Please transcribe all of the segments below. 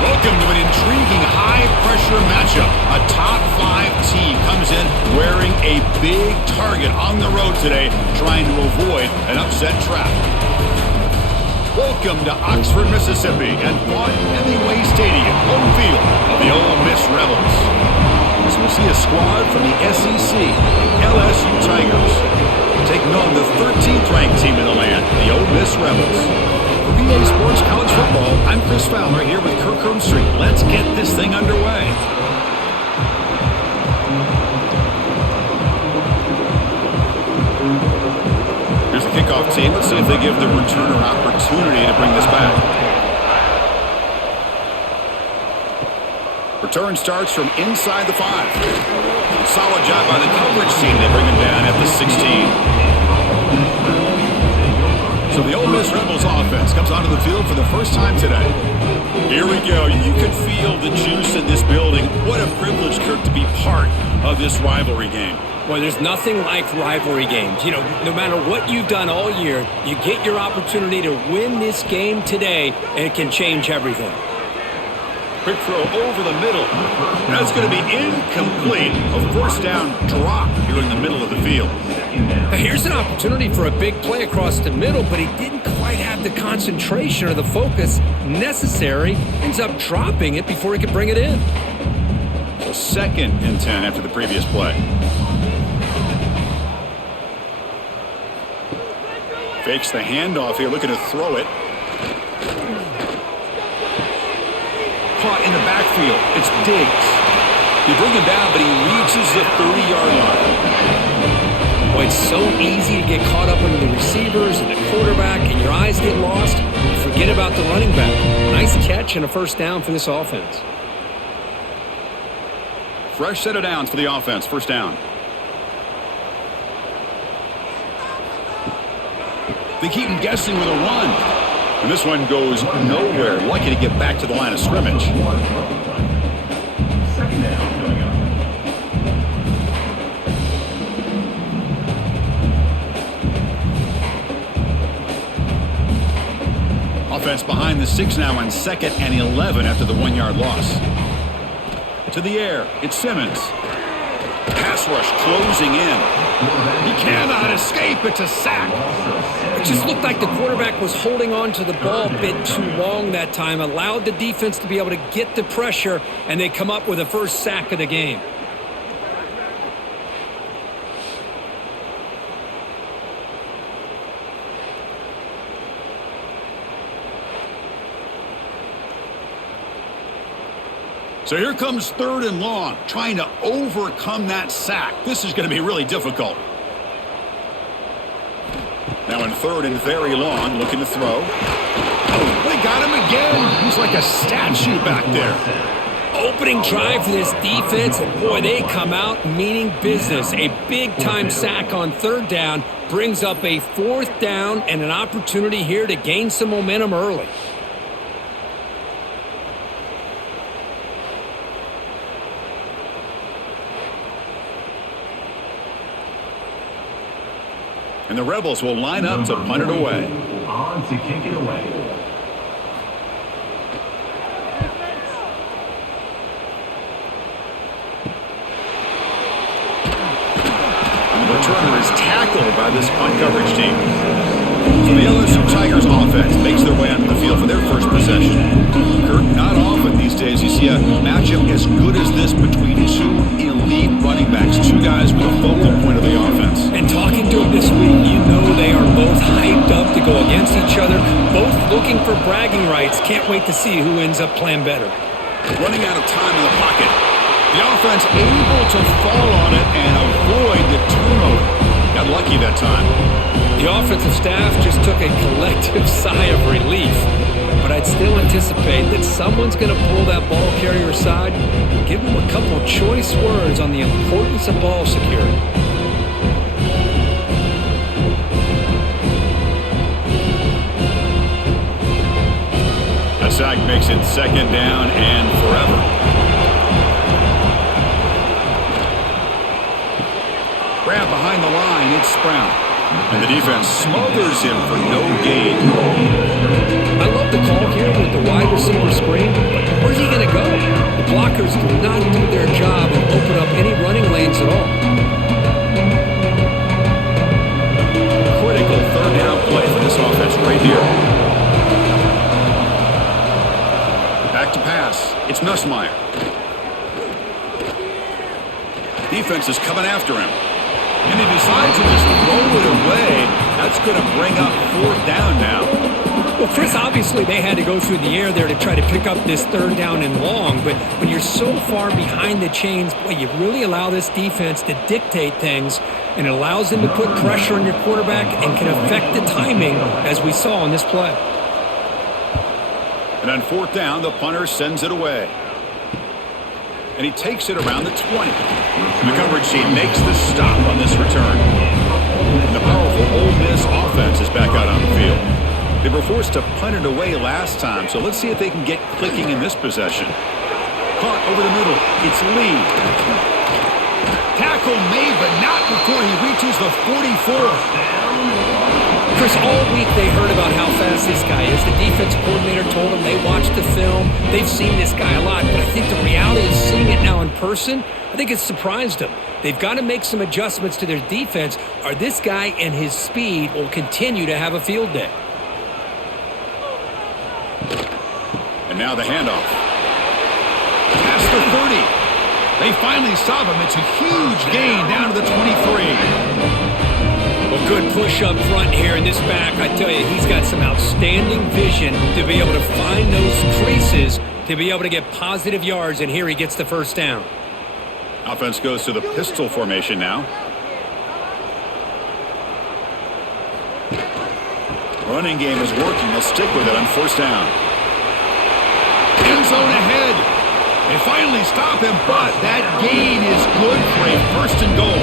Welcome to an intriguing high-pressure matchup. A top-5 team comes in wearing a big target on the road today, trying to avoid an upset trap. Welcome to Oxford, Mississippi, and Vaughn Hemingway Stadium, home field of the Ole Miss Rebels. As we'll see a squad from the SEC, the LSU Tigers, taking on the 13th-ranked team in the land, the Ole Miss Rebels. For VA Sports College Football, I'm Chris Fowler here with Kirk Street. Let's get this thing underway. Here's the kickoff team. Let's see if they give the returner opportunity to bring this back. Return starts from inside the 5. Solid job by the coverage team. They bring him down at the 16. So the Ole Miss Rebels offense comes onto the field for the first time today. Here we go. You can feel the juice in this building. What a privilege, Kirk, to be part of this rivalry game. Well, there's nothing like rivalry games. You know, no matter what you've done all year, you get your opportunity to win this game today, and it can change everything. Quick throw over the middle. That's going to be incomplete. A first down drop here in the middle of the field. Here's an opportunity for a big play across the middle, but he didn't quite have the concentration or the focus necessary. Ends up dropping it before he could bring it in. So 2nd and 10 after the previous play. Fakes the handoff here, looking to throw it. Caught in the backfield. It's Diggs. You bring him down, but he reaches the 30-yard line. Boy, it's so easy to get caught up under the receivers and the quarterback, and your eyes get lost. You forget about the running back. Nice catch and a first down for this offense. Fresh set of downs for the offense. First down. They keep him guessing with a run. And this one goes nowhere. Lucky to get back to the line of scrimmage. Second down coming up. Offense behind the 6 now on 2nd and 11 after the 1-yard loss. To the air. It's Simmons. Pass rush closing in. He cannot escape. It's a sack. It just looked like the quarterback was holding on to the ball a bit too long that time, allowed the defense to be able to get the pressure, and they come up with a first sack of the game. So here comes 3rd and long, trying to overcome that sack. This is going to be really difficult. Now in 3rd and very long, looking to throw. Oh, they got him again. He's like a statue back there. Opening drive for this defense, and boy, they come out meaning business. A big-time sack on 3rd down brings up a 4th down and an opportunity here to gain some momentum early. And the Rebels will line up to punt it away. On to kick it away. And the returner is tackled by this punt coverage team. So the LSU Tigers offense makes their way onto the field for their first possession. Kirk, not often these days you see a matchup as good as this between two elite running backs, two guys with a focal point of the offense. And talking to them this week, you know they are both hyped up to go against each other, both looking for bragging rights. Can't wait to see who ends up playing better. Running out of time in the pocket. The offense able to fall on it and avoid the turnover. Got lucky that time. The offensive staff just took a collective sigh of relief. But I'd still anticipate that someone's going to pull that ball carrier aside and give him a couple of choice words on the importance of ball security. A sack makes it 2nd down and forever. Grab behind the line, it's Sprout. And the defense smothers him for no gain. I love the call here with the wide receiver screen. Where's blockers do not do their job and open up any running lanes at all. Critical third down play for this offense right here. Back to pass. It's Nussmeier. Defense is coming after him. And he decides to just throw it away. That's going to bring up fourth down now. Well, Chris, obviously they had to go through the air there to try to pick up this third down and long, but when you're so far behind the chains, boy, you really allow this defense to dictate things, and it allows them to put pressure on your quarterback and can affect the timing, as we saw on this play. And on fourth down, the punter sends it away. And he takes it around the 20. The coverage team makes the stop on this return. And the powerful Ole Miss offense is back out on the field. They were forced to punt it away last time, so let's see if they can get clicking in this possession. Caught over the middle. It's Lee. Tackle made, but not before he reaches the 44. Chris, all week they heard about how fast this guy is. The defense coordinator told them they watched the film. They've seen this guy a lot, but I think the reality is seeing it now in person, I think it's surprised them. They've got to make some adjustments to their defense, or this guy and his speed will continue to have a field day. And now the handoff. Past the 30. They finally stop him. It's a huge gain down to the 23. Well, good push up front here in this back. I tell you, he's got some outstanding vision to be able to find those creases, to be able to get positive yards, and here he gets the first down. Offense goes to the pistol formation now. Running game is working. They'll stick with it on first down. End zone ahead. They finally stop him, but that gain is good for a first and goal.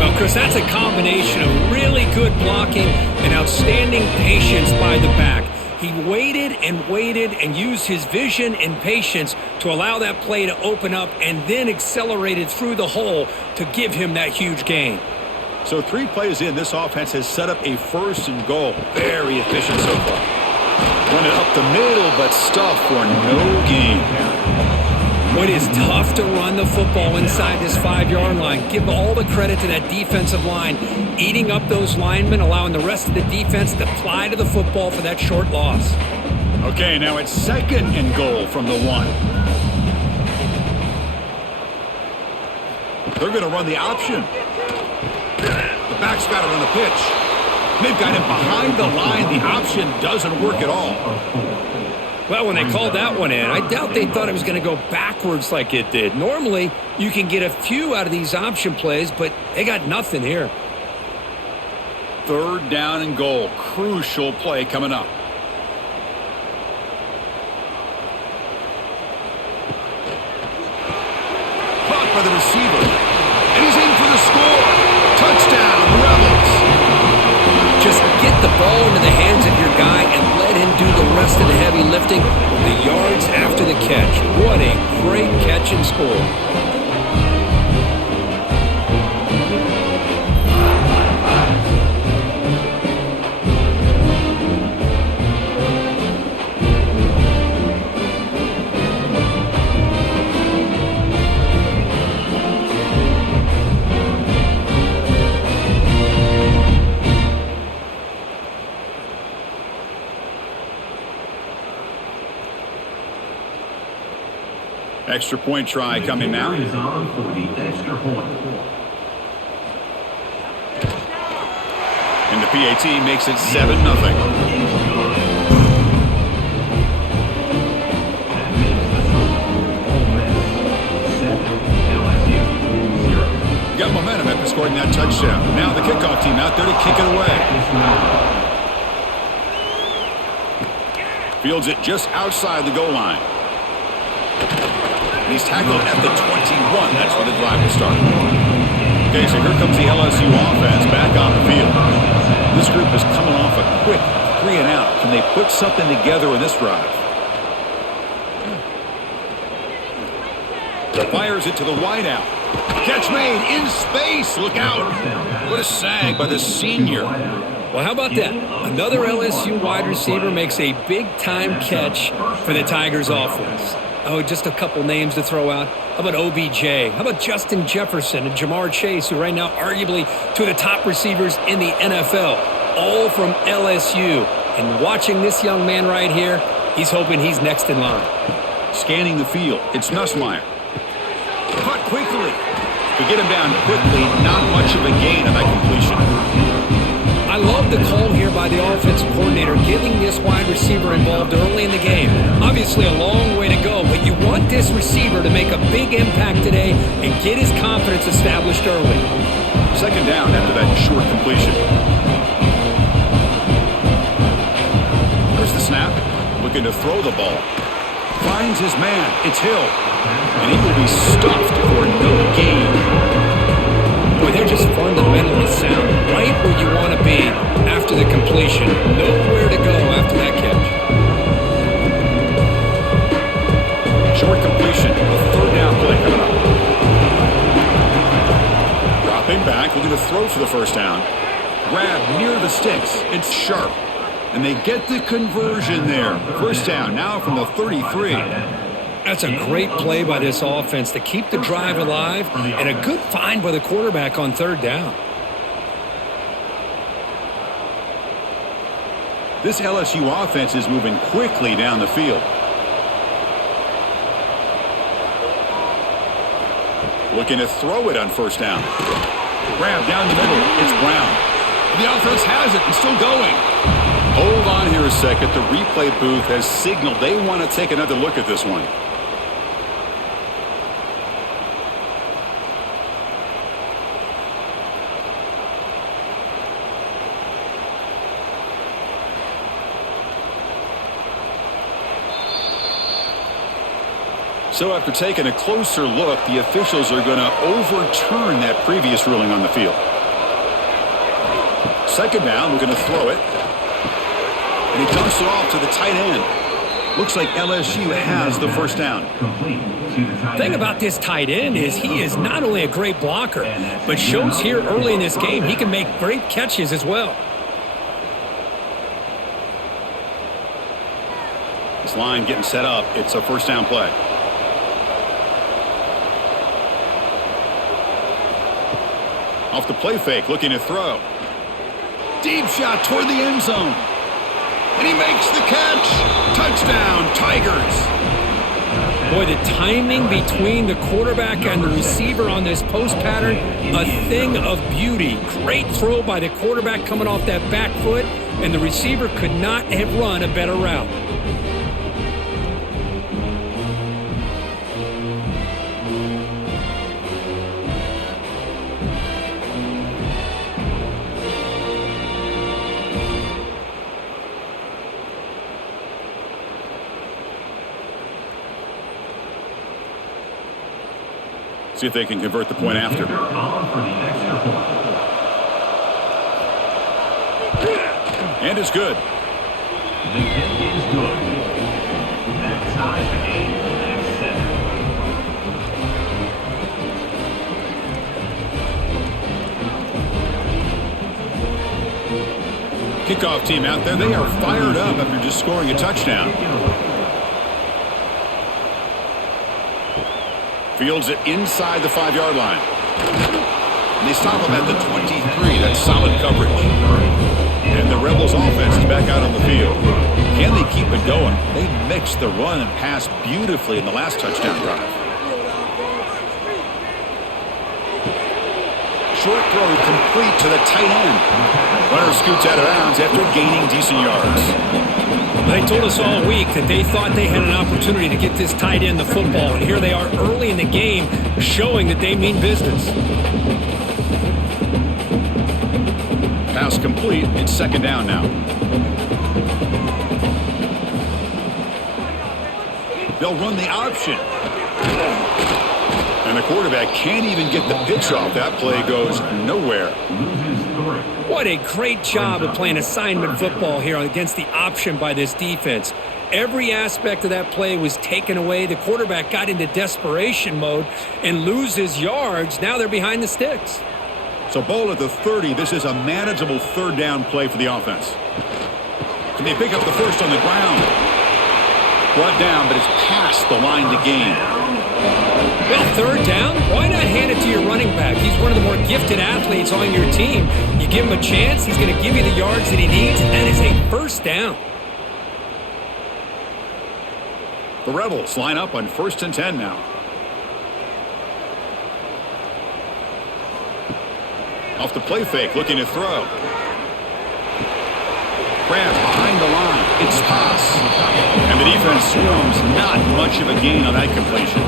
Well, Chris, that's a combination of really good blocking and outstanding patience by the back. He waited and used his vision and patience to allow that play to open up and then accelerated through the hole to give him that huge gain. So 3 plays in, this offense has set up a first and goal. Very efficient so far. Run it up the middle, but stuff for no gain. It is tough to run the football inside this 5-yard line. Give all the credit to that defensive line, eating up those linemen, allowing the rest of the defense to fly to the football for that short loss. Okay, now it's second and goal from the 1. They're going to run the option. The back's got it on the pitch. They've got him behind the line. The option doesn't work at all. Well, when they called that one in, I doubt they thought it was going to go backwards like it did. Normally, you can get a few out of these option plays, but they got nothing here. Third down and goal. Crucial play coming up. Caught by the receiver. And he's in for the score. Touchdown, Rebels. Just get the ball into the hands of your guy and let him do the rest of the heavy lifting with the yards after the catch. What a great catch and score. Extra point try coming now. Is on for the extra point. And the PAT makes it 7-0. Got momentum after scoring that touchdown. Now the kickoff team out there to kick it away. Fields it just outside the goal line. He's tackled at the 21. That's where the drive will start. Okay, so here comes the LSU offense back on the field. This group is coming off a quick 3-and-out. Can they put something together in this drive? Fires it to the wideout. Catch made in space. Look out. What a sag by the senior. Well, how about that? Another LSU wide receiver makes a big-time catch for the Tigers offense. Oh, just a couple names to throw out. How about OBJ? How about Justin Jefferson and Jamar Chase, who right now arguably two of the top receivers in the NFL, all from LSU. And watching this young man right here, he's hoping he's next in line. Scanning the field, it's Nussmeier. Caught quickly. To get him down quickly, not much of a gain on that completion. I love the call here by the offensive coordinator, getting this wide receiver involved early in the game. Obviously a long way to go, but you want this receiver to make a big impact today and get his confidence established early. Second down after that short completion. There's the snap, looking to throw the ball. Finds his man, it's Hill, and he will be stuffed for no gain. Boy, they're just fundamentally sound, right where you want to be after the completion. Nowhere to go after that catch. Short completion, a third down play coming up. Dropping back, looking to throw for the first down. Grab near the sticks, it's sharp. And they get the conversion there. First down now from the 33. That's a great play by this offense to keep the drive alive, and a good find by the quarterback on third down. This LSU offense is moving quickly down the field. Looking to throw it on first down. Grab down the middle. It's Brown. The offense has it and still going. Hold on here a second. The replay booth has signaled they want to take another look at this one. So after taking a closer look, the officials are going to overturn that previous ruling on the field. Second down, we're going to throw it. And he dumps it off to the tight end. Looks like LSU has the first down. The thing about this tight end is he is not only a great blocker, but shows here early in this game he can make great catches as well. This line getting set up. It's a first down play. Off the play fake, looking to throw. Deep shot toward the end zone. And he makes the catch. Touchdown, Tigers. Boy, the timing between the quarterback and the receiver on this post pattern, a thing of beauty. Great throw by the quarterback coming off that back foot, and the receiver could not have run a better route. See if they can convert the point after. And it's good. The kick is good. That ties the game at 7. Kickoff team out there, they are fired up after just scoring a touchdown. Fields it inside the 5-yard line. And they stop him at the 23. That's solid coverage. And the Rebels offense is back out on the field. Can they keep it going? They mixed the run and pass beautifully in the last touchdown drive. Short throw complete to the tight end. Runner scoots out of bounds after gaining decent yards. They told us all week that they thought they had an opportunity to get this tight end the football, and here they are early in the game showing that they mean business. Pass complete. It's second down now. They'll run the option. And the quarterback can't even get the pitch off. That play goes nowhere. What a great job of playing assignment football here against the option by this defense. Every aspect of that play was taken away. The quarterback got into desperation mode and loses yards. Now they're behind the sticks. So ball at the 30. This is a manageable third down play for the offense. Can they pick up the first on the ground? Brought down, but it's past the the line to gain. Well, third down, why not hand it to your running back? He's one of the more gifted athletes on your team. You give him a chance, he's going to give you the yards that he needs, and that is a first down. The Rebels line up on 1st and 10 now. Off the play fake, looking to throw. Grab behind the line. It's pass. And the defense swarms. Not much of a gain on that completion.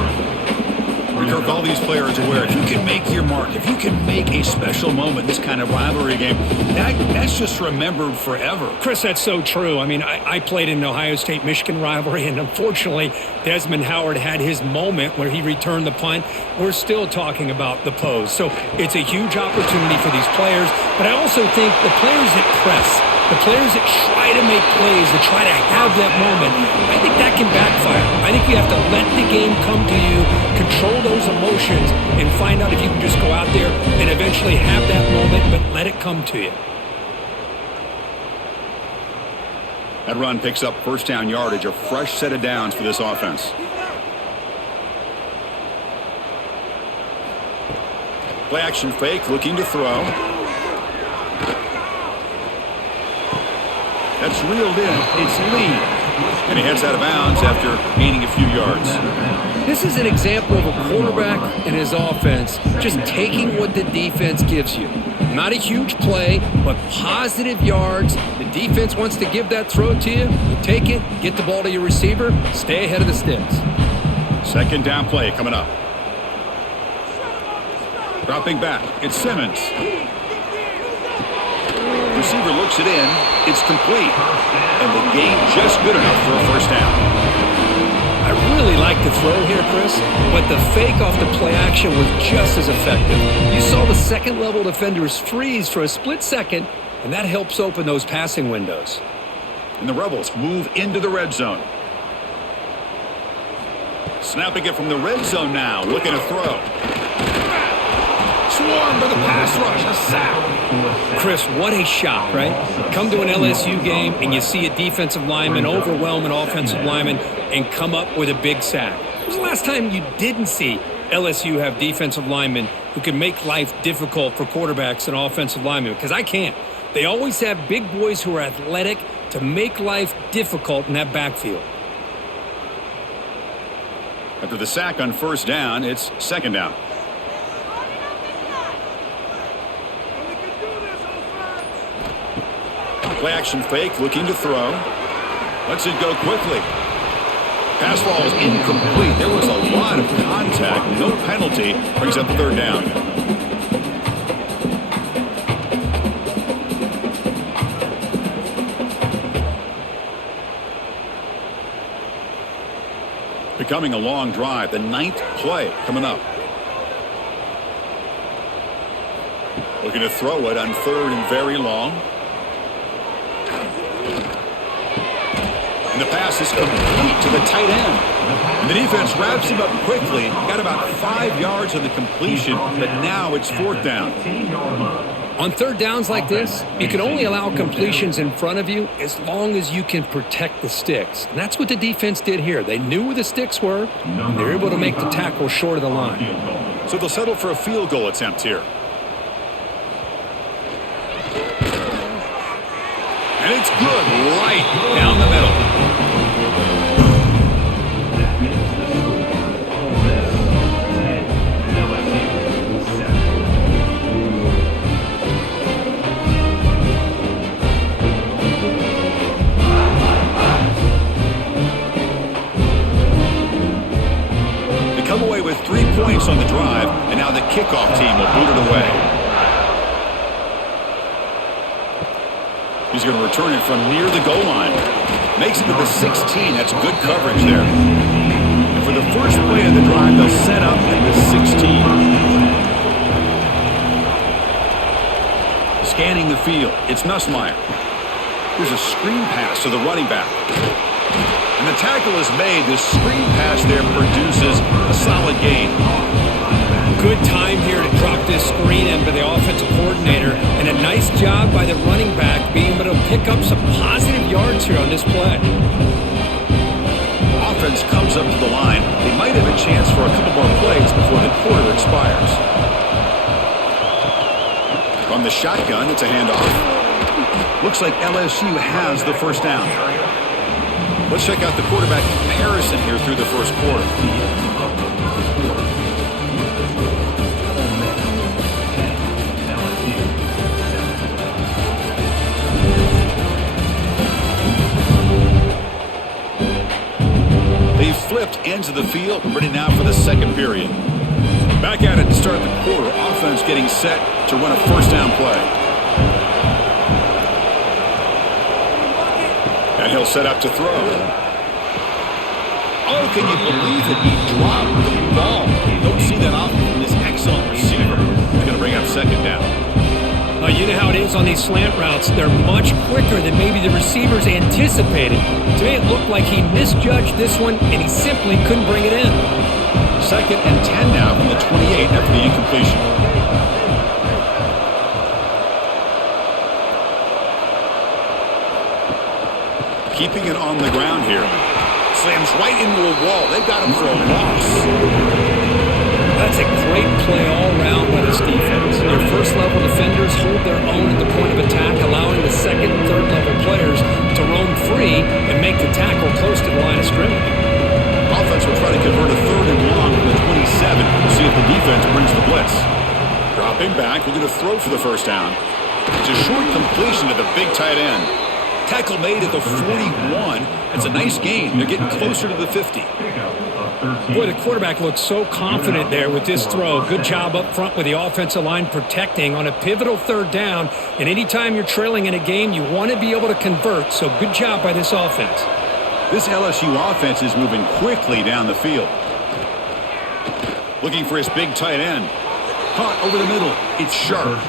Kirk, all these players aware, if you can make your mark, if you can make a special moment, this kind of rivalry game, that's just remembered forever. Chris, that's so true. I mean, I played in an Ohio State-Michigan rivalry, and unfortunately, Desmond Howard had his moment where he returned the punt. We're still talking about the pose. So it's a huge opportunity for these players, but I also think the players that press, the players that try to make plays, that try to have that moment, I think that can backfire. I think you have to let the game come to you, control those emotions, and find out if you can just go out there and eventually have that moment, but let it come to you. That run picks up first down yardage, a fresh set of downs for this offense. Play action fake, looking to throw. That's reeled in. It's Lee. And he heads out of bounds after gaining a few yards. This is an example of a quarterback and his offense just taking what the defense gives you. Not a huge play, but positive yards. The defense wants to give that throw to you. You take it, get the ball to your receiver, stay ahead of the sticks. Second down play coming up. Dropping back, it's Simmons. Receiver looks it in. It's complete. And the gain just good enough for a first down. I really like the throw here, Chris, but the fake off the play action was just as effective. You saw the second-level defenders freeze for a split second, and that helps open those passing windows. And the Rebels move into the red zone. Snapping it from the red zone now, looking to throw. Swarm for the pass rush, a sack. Chris, what a shock, right? Come to an LSU game and you see a defensive lineman overwhelm an offensive lineman and come up with a big sack. When was the last time you didn't see LSU have defensive linemen who can make life difficult for quarterbacks and offensive linemen? Because I can't. They always have big boys who are athletic to make life difficult in that backfield. After the sack on first down, it's second down. Play action fake, looking to throw. Lets it go quickly. Pass ball is incomplete. There was a lot of contact. No penalty. Brings up the third down. Becoming a long drive. The 9th play coming up. Looking to throw it on third and very long. And the pass is complete to the tight end. And the defense wraps him up quickly. Got about 5 yards on the completion, but now it's fourth down. On third downs like this, you can only allow completions in front of you as long as you can protect the sticks. And that's what the defense did here. They knew where the sticks were, and they were able to make the tackle short of the line. So they'll settle for a field goal attempt here. And it's good right down the middle. They come away with 3 points on the drive, and now the kickoff team will boot it away. He's going to return it from near the goal line. Makes it to the 16. That's good coverage there. And for the first play of the drive, they'll set up at the 16. Scanning the field. It's Nussmeier. Here's a screen pass to the running back. And the tackle is made. The screen pass there produces a solid gain. Good time here to drop this screen in by the offensive coordinator, and a nice job by the running back being able to pick up some positive yards here on this play. offense comes up to the line, they might have a chance for a couple more plays before the quarter expires. From the shotgun, it's a handoff. Looks like LSU has the first down. Let's check out the quarterback comparison here through the first quarter. They've flipped ends of the field, ready now for the second period. Back at it to start the quarter. Offense getting set to run a first down play. And he'll set up to throw. Oh, can you believe it? He dropped the ball. You don't see that often from this excellent receiver. He's going to bring up second down. You know how it is on these slant routes. They're much quicker than maybe the receivers anticipated. To me, it looked like he misjudged this one, and he simply couldn't bring it in. 2nd and 10 now from the 28 after the incompletion. Keeping it on the ground here. Slams right into a wall. They've got him for a loss. That's a great play all around by this defense. Their first-level defenders hold their own at the point of attack, allowing the second and third-level players to roam free and make the tackle close to the line of scrimmage. Offense will try to convert a 3rd and long from the 27. We'll see if the defense brings the blitz. Dropping back, we're going to throw for the first down. It's a short completion to the big tight end. Tackle made at the 41. It's a nice gain. They're getting closer to the 50. Boy, the quarterback looks so confident there with this throw. Good job up front with the offensive line protecting on a pivotal 3rd down. And anytime you're trailing in a game, you want to be able to convert. So good job by this offense. This LSU offense is moving quickly down the field. Looking for his big tight end. Caught over the middle. It's sharp.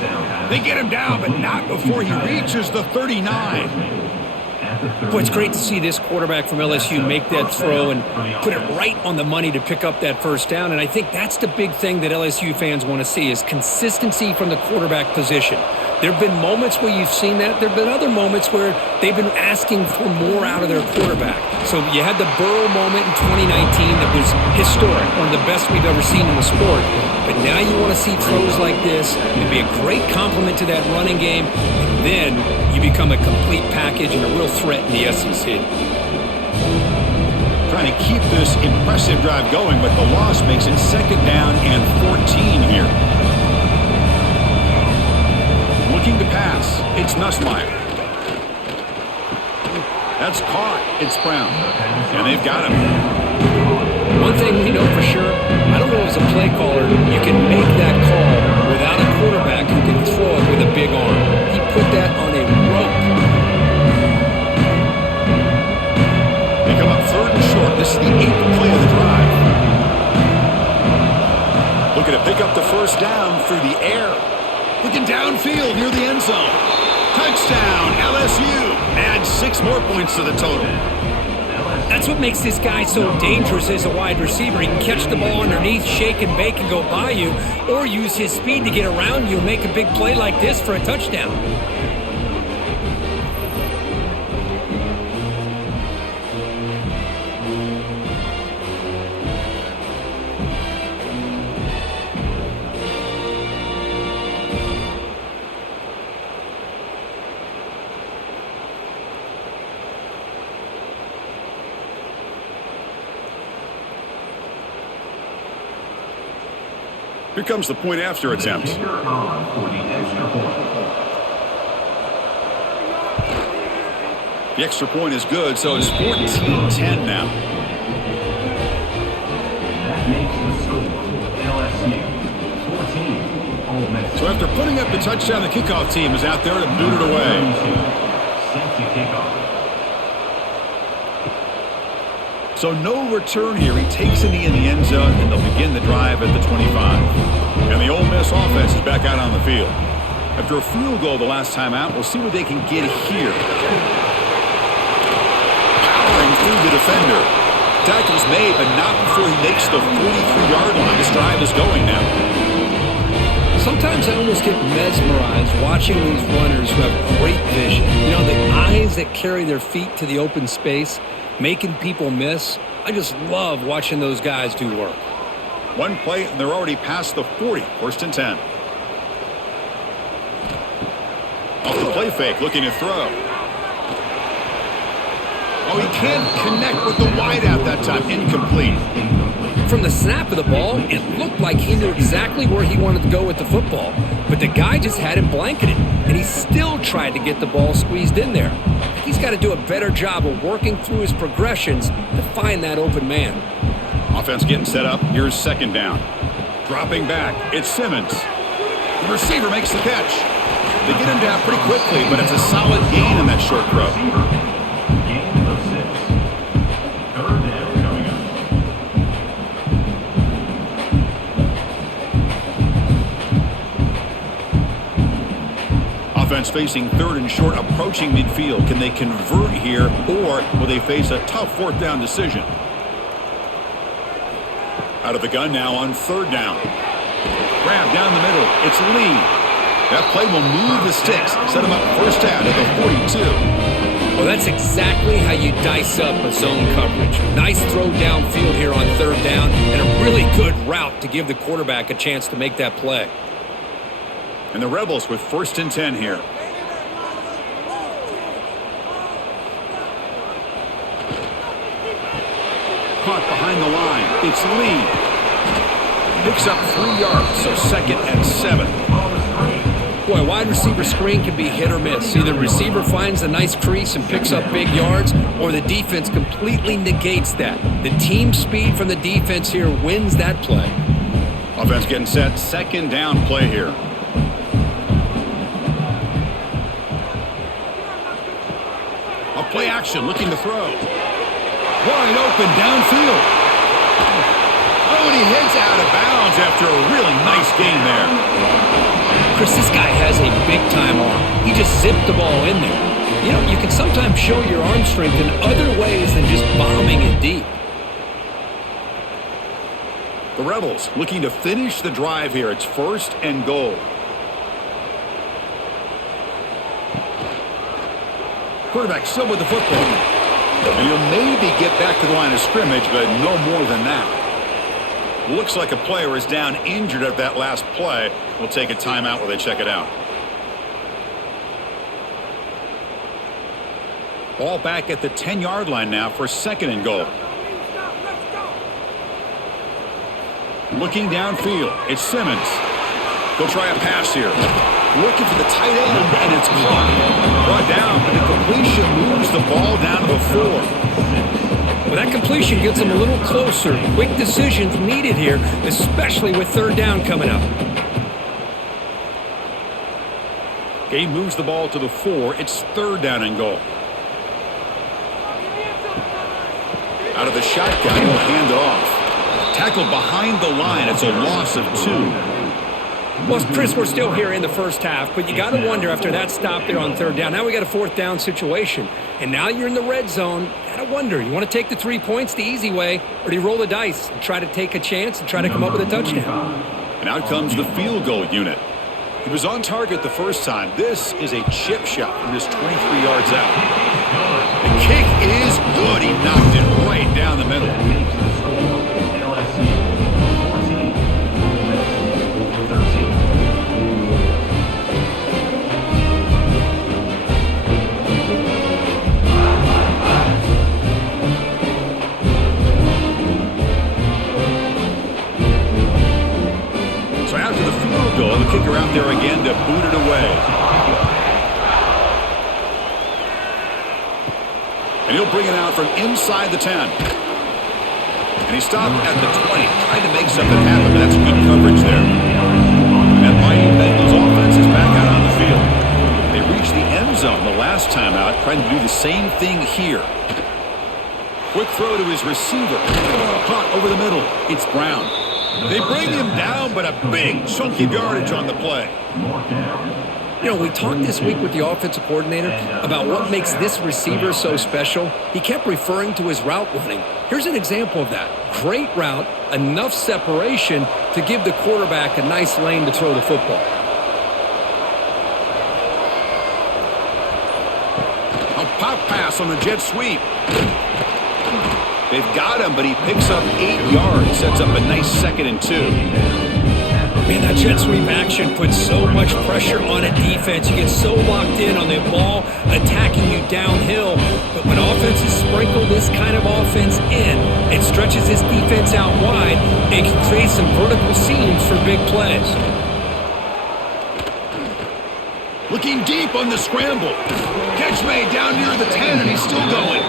They get him down, but not before he reaches the 39. Boy, it's great to see this quarterback from LSU make that throw and put it right on the money to pick up that first down. And I think that's the big thing that LSU fans want to see is consistency from the quarterback position. There have been moments where you've seen that. There have been other moments where they've been asking for more out of their quarterback. So you had the Burrow moment in 2019 that was historic, one of the best we've ever seen in the sport. But now you want to see throws like this. It'd be a great compliment to that running game. And then you become a complete package and a real threat in the SEC. Trying to keep this impressive drive going, but the loss makes it 2nd down and 14 here. Looking to pass. It's Nussmeier. That's caught. It's Brown. And they've got him. One thing we know for sure, I don't know as a play caller, you can make that call without a quarterback who can throw it with a big arm. He put that on a rope. They come up 3rd and short. This is the 8th play of the drive. Looking to pick up the first down through the air. Looking downfield near the end zone. Touchdown, LSU. Add 6 more points to the total. That's what makes this guy so dangerous as a wide receiver. He can catch the ball underneath, shake and bake and go by you, or use his speed to get around you and make a big play like this for a touchdown. Here comes the point after attempt. The extra point is good, so it's 14-10 now. That makes the score LSU 14, Ole Miss. So after putting up the touchdown, the kickoff team is out there to boot it away. Safety kickoff. So no return here. He takes a knee in the end zone, and they'll begin the drive at the 25. And the Ole Miss offense is back out on the field. After a field goal the last time out, we'll see what they can get here. Powering through the defender. Tackle's made, but not before he makes the 43-yard line. This drive is going now. Sometimes I almost get mesmerized watching these runners who have great vision. You know, the eyes that carry their feet to the open space, making people miss. I just love watching those guys do work. One play, and they're already past the 40. First and 10. Off the play fake, looking to throw. Oh, he can't connect with the wideout that time. Incomplete. From the snap of the ball, it looked like he knew exactly where he wanted to go with the football, but the guy just had him blanketed, and he still tried to get the ball squeezed in there. He's got to do a better job of working through his progressions to find that open man. Offense getting set up. Here's second down. Dropping back. It's Simmons. The receiver makes the catch. They get him down pretty quickly, but it's a solid gain in that short throw. Gain of 6. Third down coming up. Offense facing third and short, approaching midfield. Can they convert here, or will they face a tough fourth down decision? Out of the gun now on third down. Grab down the middle. It's Lee. That play will move the sticks. Set him up first down at the 42. Well, that's exactly how you dice up a zone coverage. Nice throw downfield here on third down, and a really good route to give the quarterback a chance to make that play. And the Rebels with first and 10 here. Caught behind the line. It's Lee. Picks up 3 yards, so second and 7. Boy, wide receiver screen can be hit or miss. Either the receiver finds a nice crease and picks up big yards, or the defense completely negates that. The team speed from the defense here wins that play. Offense getting set. Second down play here. A play action looking to throw. Wide open downfield. Oh, and he heads out of bounds after a really nice gain there. Chris, this guy has a big-time arm. He just zipped the ball in there. You know, you can sometimes show your arm strength in other ways than just bombing it deep. The Rebels looking to finish the drive here. It's first and goal. Quarterback still with the football. And he'll maybe get back to the line of scrimmage, but no more than that. Looks like a player is down injured at that last play. We'll take a timeout while they check it out. Ball back at the 10-yard line now for second and goal. Looking downfield, it's Simmons. They'll try a pass here. Looking for the tight end, and it's caught. Brought down, but the completion moves the ball down to the 4. Well, that completion gets them a little closer. Quick decisions needed here, especially with third down coming up. Game moves the ball to the 4. It's third down and goal. Out of the shotgun, he'll hand it off. Tackled behind the line. It's a loss of 2. Well, Chris, we're still here in the first half, but you got to wonder after that stop there on third down. Now we got a fourth down situation, and now you're in the red zone. Got to wonder, you want to take the 3 points the easy way, or do you roll the dice and try to take a chance and try to come up with a touchdown? And out comes the field goal unit. He was on target the first time. This is a chip shot from just 23 yards out. The kick is good. He knocked it right down the middle. LSU 14, 13. So after the field goal, the kicker out there again to boot it away. And he'll bring it out from inside the 10. And he stopped at the 20, trying to make something happen. That's good coverage there. And Miami Bengals offense is back out on the field. They reached the end zone the last time out, trying to do the same thing here. Quick throw to his receiver. Caught over the middle. It's Brown. They bring him down, but a big chunk of yardage on the play. You know, we talked this week with the offensive coordinator about what makes this receiver so special. He kept referring to his route running. Here's an example of that. Great route, enough separation to give the quarterback a nice lane to throw the football. A pop pass on the jet sweep. They've got him, but he picks up 8 yards, sets up a nice 2nd and 2. Man, that jet sweep action puts so much pressure on a defense. You get so locked in on the ball attacking you downhill. But when offenses sprinkle this kind of offense in, it stretches this defense out wide and can create some vertical seams for big plays. Looking deep on the scramble. Catch made down near the 10, and he's still going.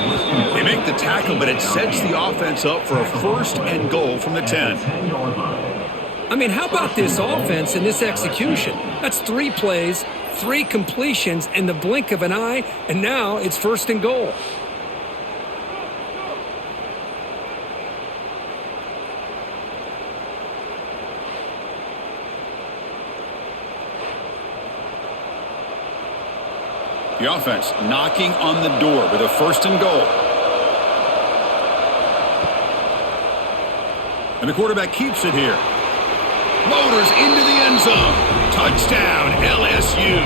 They make the tackle, but it sets the offense up for a 1st and goal from the 10. I mean, how about this offense and this execution? That's 3 plays, 3 completions in the blink of an eye, and now it's 1st and goal. The offense knocking on the door with a 1st and goal. And the quarterback keeps it here. Motors into the end zone. Touchdown, LSU.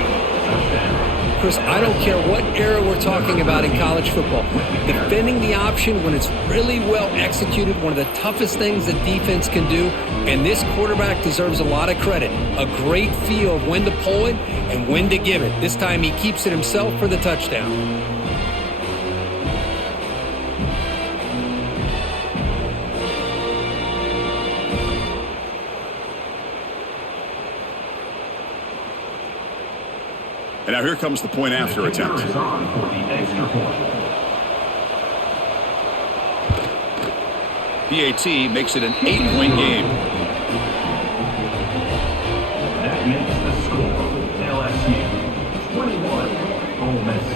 Chris, I don't care what era we're talking about in college football. Defending the option when it's really well executed, one of the toughest things that defense can do, and this quarterback deserves a lot of credit. A great feel of when to pull it and when to give it. This time he keeps it himself for the touchdown. And now here comes the point after attempt. PAT makes it an 8-point game. That makes the score LSU 21, Ole Miss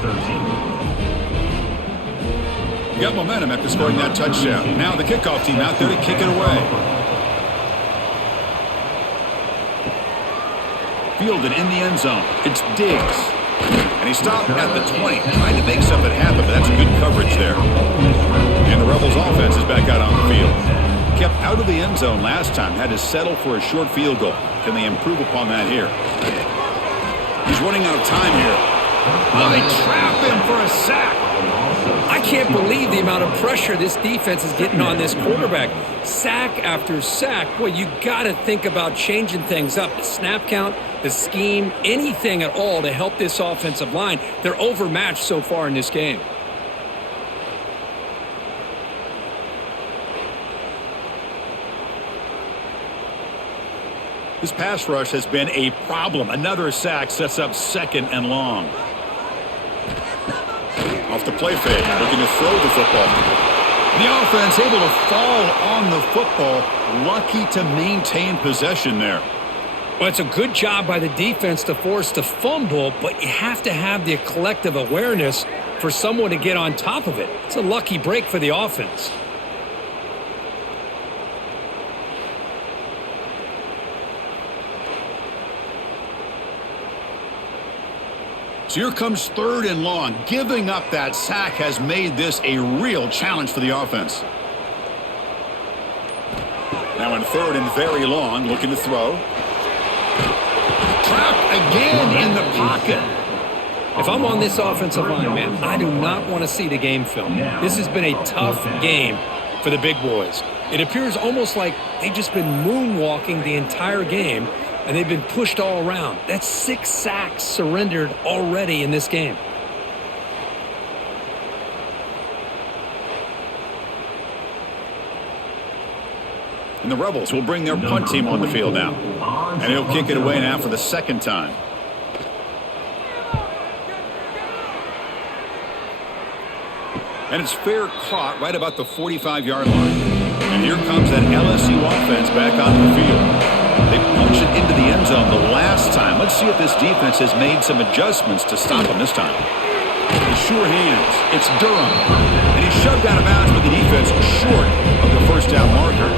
13. You got momentum after scoring that touchdown. Now the kickoff team out there to kick it away. Fielded in the end zone. It's Diggs. And he stopped at the 20, trying to make something happen, but that's good coverage there. And the Rebels offense is back out on the field. Kept out of the end zone last time, had to settle for a short field goal. Can they improve upon that here? He's running out of time here. Oh, they trap him for a sack. I can't believe the amount of pressure this defense is getting on this quarterback. Sack after sack. Boy, you got to think about changing things up. The snap count, the scheme, anything at all to help this offensive line. They're overmatched so far in this game. This pass rush has been a problem. Another sack sets up 2nd and long. Off the play fake, looking to throw the football. The offense able to fall on the football. Lucky to maintain possession there. Well, it's a good job by the defense to force the fumble, but you have to have the collective awareness for someone to get on top of it. It's a lucky break for the offense. So here comes 3rd and long. Giving up that sack has made this a real challenge for the offense. Now in 3rd and very long, looking to throw. Trapped again in the pocket. If I'm on this offensive line, man, I do not want to see the game film. This has been a tough game for the big boys. It appears almost like they've just been moonwalking the entire game, and they've been pushed all around. That's 6 sacks surrendered already in this game. And the Rebels will bring their punt team on the field now. And he'll kick it away now for the 2nd time. And it's fair caught right about the 45-yard line. And here comes that LSU offense back onto the field. They punched it into the end zone the last time. Let's see if this defense has made some adjustments to stop them this time. The sure hands. It's Durham. And he's shoved out of bounds with the defense short of the 1st down marker.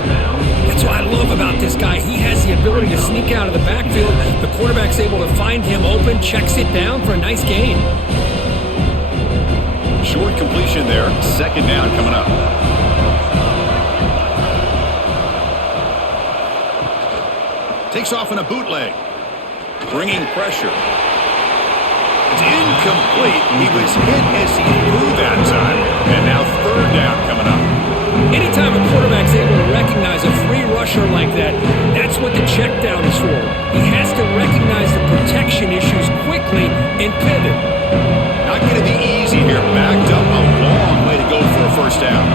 That's what I love about this guy. He has the ability to sneak out of the backfield. The quarterback's able to find him open, checks it down for a nice gain. Short completion there. 2nd down coming up. Takes off in a bootleg. Bringing pressure. It's incomplete. He was hit as he threw that time. And Now third down coming up. Anytime a quarterback's able to recognize a free rusher like that, that's what the check down is for. He has to recognize the protection issues quickly and pivot. Not going to be easy here. Backed up a long way to go for a first down.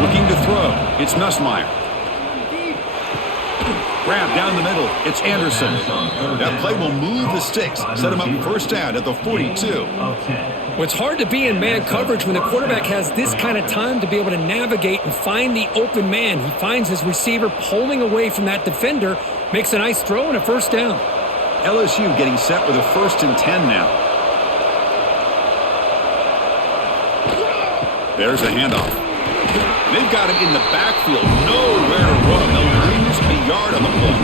Looking to throw. It's Nussmeier. Grab down the middle. It's Anderson. That play will move the sticks. Set him up first down at the 42. Well, it's hard to be in man coverage when the quarterback has this kind of time to be able to navigate and find the open man. He finds his receiver pulling away from that defender, makes a nice throw and a first down. LSU getting set with a 1st and 10 now. There's the handoff. They've got him in the backfield. Nowhere to run. They'll lose a yard on the play.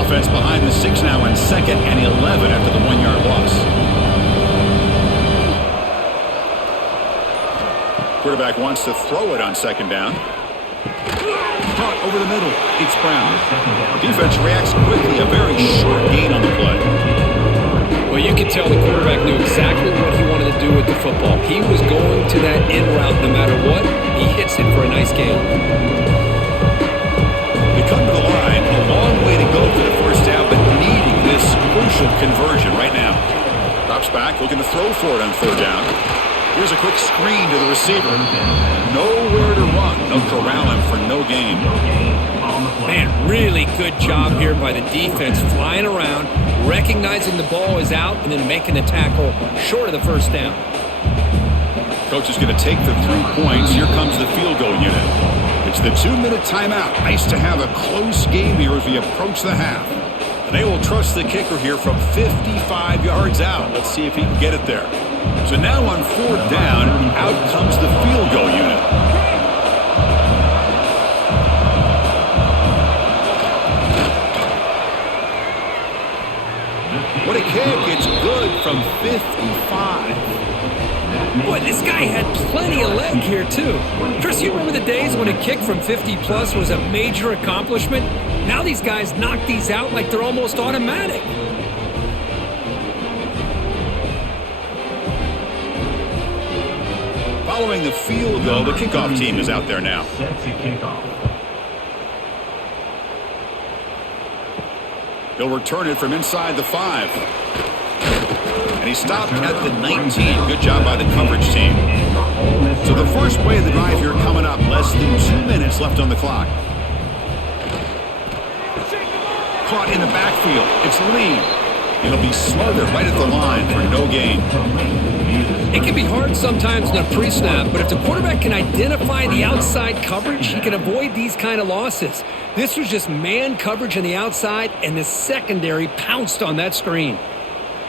Offense behind the 6 now on 2nd and 11 after the 1-yard loss. Quarterback wants to throw it on 2nd down. Caught over the middle. It's Brown. Defense reacts quickly. A very short gain on the play. Well, you could tell the quarterback knew exactly what he wanted to do with the football. He was going to that in route no matter what. He hits it for a nice gain. They come to the line. A long way to go for the first down, but needing this crucial conversion right now. Drops back, looking to throw for it on 3rd down. Here's a quick screen to the receiver. Nowhere to run. They'll corral him for no gain. Man, really good job here by the defense, flying around, recognizing the ball is out, and then making the tackle short of the first down. Coach is going to take the 3 points. Here comes the field goal unit. It's the 2-minute timeout. Nice to have a close game here as we approach the half. And they will trust the kicker here from 55 yards out. Let's see if he can get it there. So now on 4th down, out comes the field goal unit. What a kick. It's good from 55. Boy, this guy had plenty of leg here, too. Chris, you remember the days when a kick from 50-plus was a major accomplishment? Now these guys knock these out like they're almost automatic. Following the field goal, the kickoff team is out there now. Set to kickoff. He'll return it from inside the 5. And he stopped at the 19. Good job by the coverage team. So the first play of the drive here coming up. Less than 2 minutes left on the clock. Caught in the backfield. It's Lee. It'll be smothered right at the line for no gain. It can be hard sometimes in a pre-snap, but if the quarterback can identify the outside coverage, he can avoid these kind of losses. This was just man coverage on the outside, and the secondary pounced on that screen.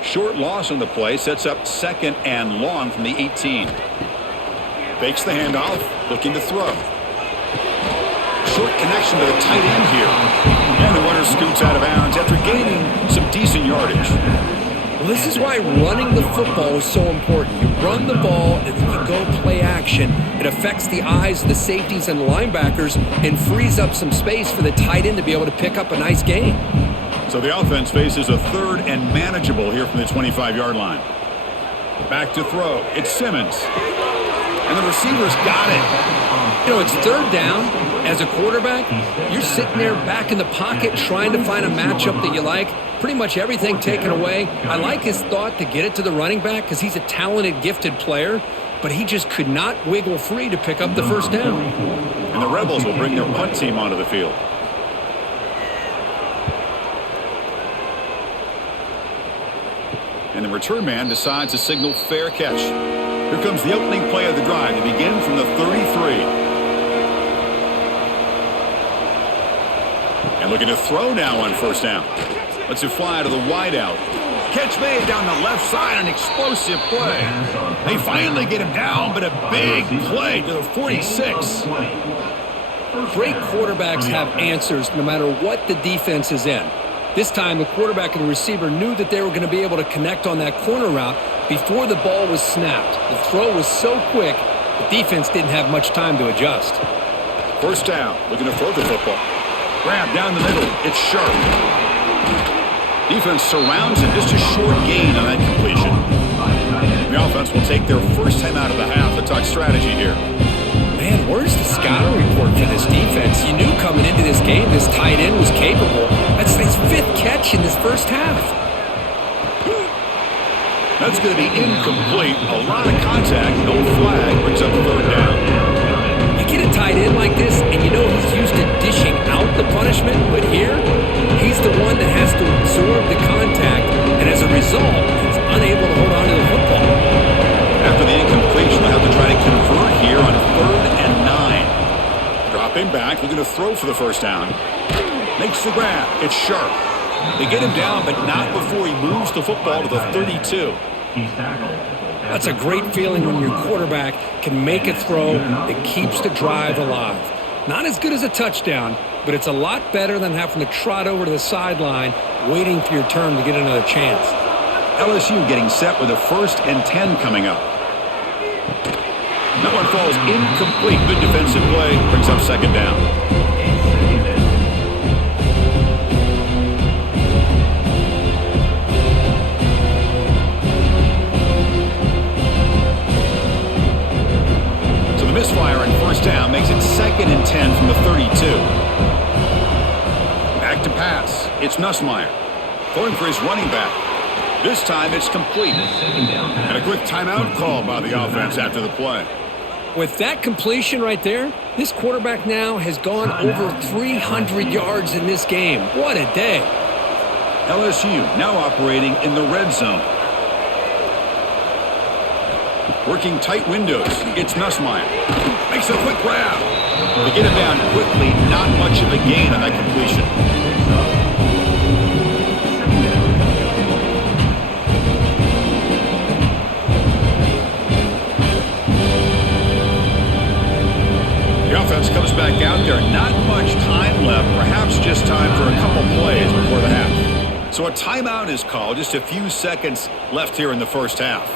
Short loss on the play sets up 2nd and long from the 18. Fakes the handoff, looking to throw. Short connection to the tight end here. And the runner scoots out of bounds after gaining some decent yardage. Well, this is why running the football is so important. You run the ball, and then you go play action. It affects the eyes of the safeties and the linebackers and frees up some space for the tight end to be able to pick up a nice gain. So the offense faces a 3rd and manageable here from the 25-yard line. Back to throw. It's Simmons. And the receiver's got it. You know, it's 3rd down. As a quarterback, you're sitting there back in the pocket trying to find a matchup that you like. Pretty much everything taken away. I like his thought to get it to the running back because he's a talented, gifted player, but he just could not wiggle free to pick up the first down. And the Rebels will bring their punt team onto the field. And the return man decides to signal fair catch. Here comes the opening play of the drive to begin from the 33. And looking to throw now on 1st down. Lets it fly to the wideout. Catch made down the left side, an explosive play. They finally get him down, but a big play to the 46. Great quarterbacks have answers no matter what the defense is in. This time, the quarterback and the receiver knew that they were going to be able to connect on that corner route before the ball was snapped. The throw was so quick, The defense didn't have much time to adjust. First down, looking to throw the football. Grab down the middle. It's sharp. Defense surrounds him. Just a short gain on that completion. The offense will take their first time out of the half to talk strategy here. Man, where's the scouting report for this defense? You knew coming into this game this tight end was capable. That's his 5th catch in this first half. That's going to be incomplete. A lot of contact. No flag. Brings up the third down. You get a tight end like this, and you know he's used to dishing out the punishment, but here, he's the one that has to absorb the contact, and as a result, he's unable to hold on to the football. After the incompletion, they'll have to try to convert here on 3rd and 9. Dropping back, looking to throw for the first down. Makes the grab. It's sharp. They get him down, but not before he moves the football to the 32. That's a great feeling when your quarterback can make a throw that keeps the drive alive. Not as good as a touchdown, but it's a lot better than having to trot over to the sideline waiting for your turn to get another chance. LSU getting set with a 1st and 10 coming up. That one falls incomplete. Good defensive play. Brings up 2nd down. Misfire and 1st down makes it 2nd and 10 from the 32. Back to pass. It's Nussmeier. Going for his running back. This time it's complete. And a quick timeout call by the offense after the play. With that completion right there, this quarterback now has gone over 300 yards in this game. What a day. LSU now operating in the red zone. Working tight windows. It's Nussmeier. Makes a quick grab. They get him down quickly. Not much of a gain on that completion. The offense comes back out there. Not much time left. Perhaps just time for a couple plays before the half. So a timeout is called. Just a few seconds left here in the first half.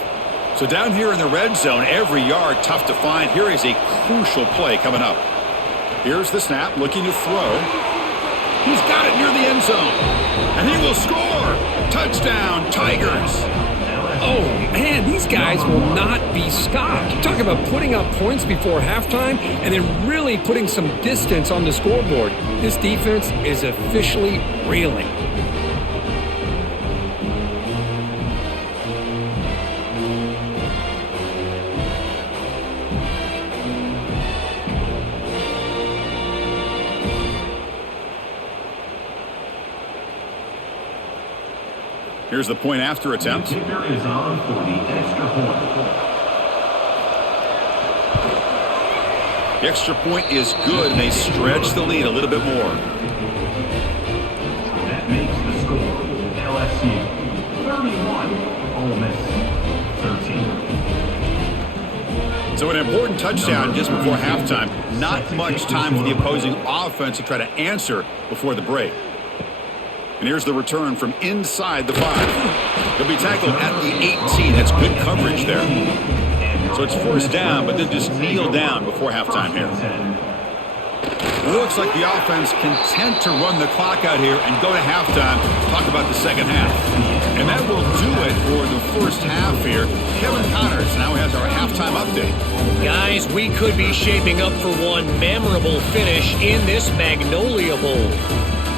So down here in the red zone, every yard tough to find. Here is a crucial play coming up. Here's the snap, looking to throw. He's got it near the end zone. And he will score. Touchdown, Tigers. Oh, man, these guys will not be stopped. Talk about putting up points before halftime and then really putting some distance on the scoreboard. This defense is officially reeling. Here's the point after attempt. The kicker is on for the extra point. The extra point is good, and they stretch the lead a little bit more. That makes the score LSU 31, Ole Miss 13. So an important touchdown just before halftime. Not much time for the opposing offense to try to answer before the break. And here's the return from inside the 5. He'll be tackled at the 18. That's good coverage there. So it's 1st down, but then just kneel down before halftime here. It looks like the offense content to run the clock out here and go to halftime. Talk about the second half. And that will do it for the first half here. Kevin Connors now has our halftime update. Guys, we could be shaping up for one memorable finish in this Magnolia Bowl.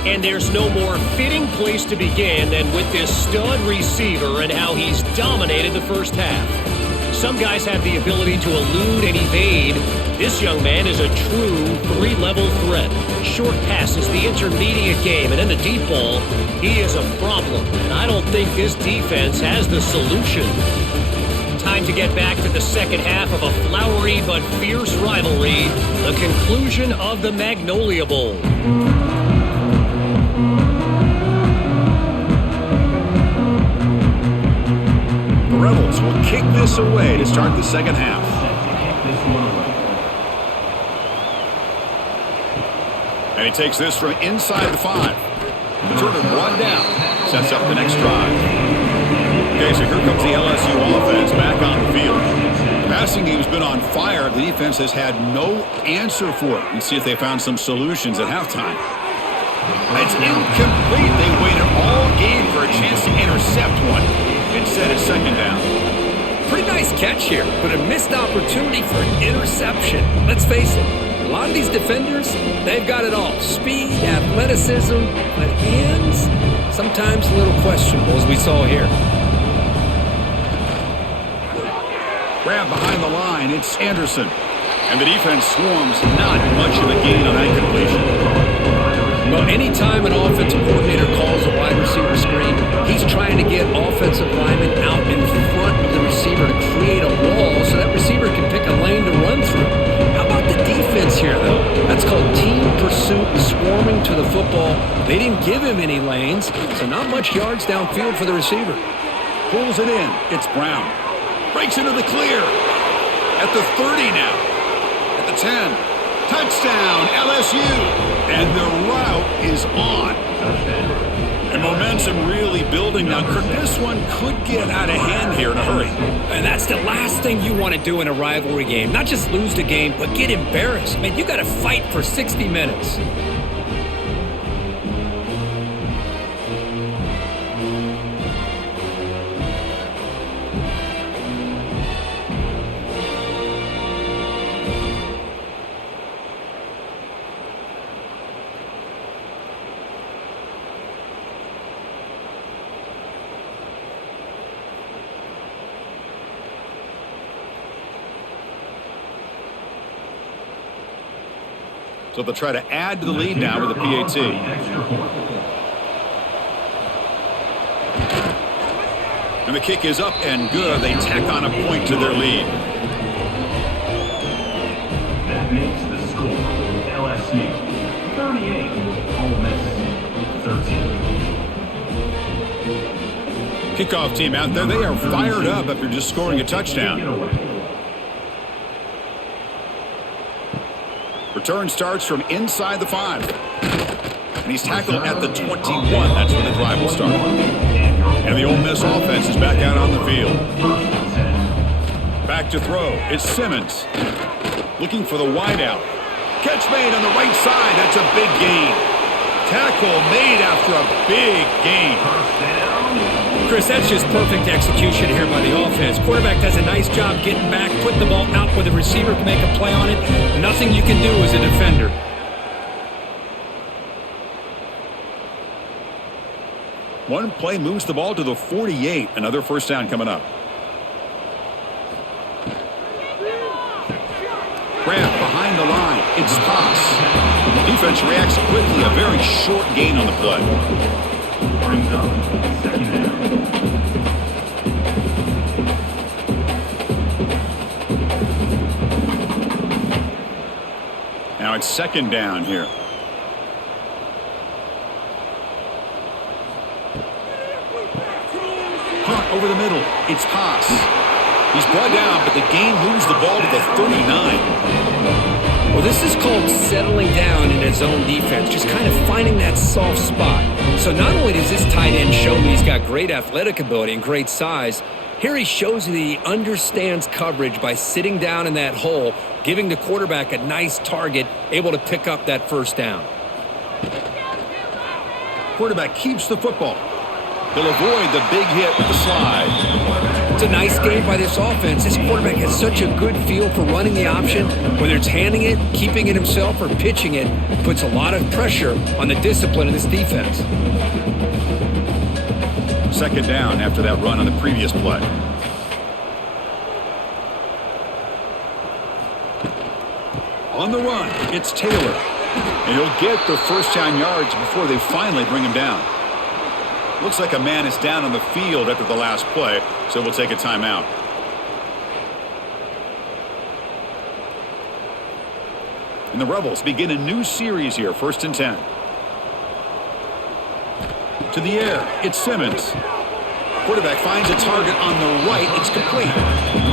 And there's no more fitting place to begin than with this stud receiver and how he's dominated the first half. Some guys have the ability to elude and evade. This young man is a true 3-level threat. Short passes, the intermediate game, and in the deep ball, he is a problem. And I don't think this defense has the solution. Time to get back to the second half of a flowery but fierce rivalry. The conclusion of the Magnolia Bowl. The Rebels will kick this away to start the second half. And he takes this from inside the 5. The turner brought down. Sets up the next drive. Okay, so here comes the LSU offense back on the field. The Passing game's been on fire. The defense has had no answer for it. Let's see if they found some solutions at halftime. It's incomplete. They waited all game for a chance to intercept one. Instead, it's second down. Pretty nice catch here, but a missed opportunity for an interception. Let's face it, a lot of these defenders, they've got it all. Speed, athleticism, but hands, sometimes a little questionable, as we saw here. Grab behind the line. It's Anderson. And the defense swarms. Not much of a gain on that completion. Well, anytime an offensive coordinator calls a wide receiver screen, he's trying to get offensive linemen out in front of the receiver to create a wall so that receiver can pick a lane to run through. How about the defense here, though? That's called team pursuit, swarming to the football. They didn't give him any lanes, so not much yards downfield for the receiver. Pulls it in. It's Brown. Breaks into the clear. At the 30 now. At the 10. Touchdown, LSU. And the route is on. And momentum really building now. Kirk, this one could get out of hand here in a hurry. And that's the last thing you want to do in a rivalry game. Not just lose the game, but get embarrassed. Man, you got to fight for 60 minutes. So they'll try to add to the lead now with a PAT. And the kick is up and good. They tack on a point to their lead. That makes the score LSU 38, Ole Miss 13. Kickoff team out there. They are fired up after just scoring a touchdown. Return starts from inside the 5. And he's tackled at the 21. That's when the drive will start. And the Ole Miss offense is back out on the field. Back to throw. It's Simmons. Looking for the wideout. Catch made on the right side. That's a big gain. Tackle made after a big gain. Chris, that's just perfect execution here by the offense. Quarterback does a nice job getting back, putting the ball out where the receiver can make a play on it. Nothing you can do as a defender. One play moves the ball to the 48. Another first down coming up. Grab behind the line. It's Toss. Defense reacts quickly. A very short gain on the play. Brings up second down. Now it's second down here. Punt over the middle. It's Haas. He's brought down, but the gain moves the ball to the 39. Well, this is called settling down in his own defense, just kind of finding that soft spot. So not only does this tight end show me he's got great athletic ability and great size, here he shows you that he understands coverage by sitting down in that hole, giving the quarterback a nice target, able to pick up that first down. Quarterback keeps the football. He'll avoid the big hit with the slide. It's a nice game by this offense. This quarterback has such a good feel for running the option. Whether it's handing it, keeping it himself, or pitching it, puts a lot of pressure on the discipline of this defense. Second down after that run on the previous play. On the run, it's Taylor. And he'll get the first down yards before they finally bring him down. Looks like a man is down on the field after the last play, so we'll take a timeout. And the Rebels begin a new series here, 1st and 10. To the air, it's Simmons. Quarterback finds a target on the right. It's complete.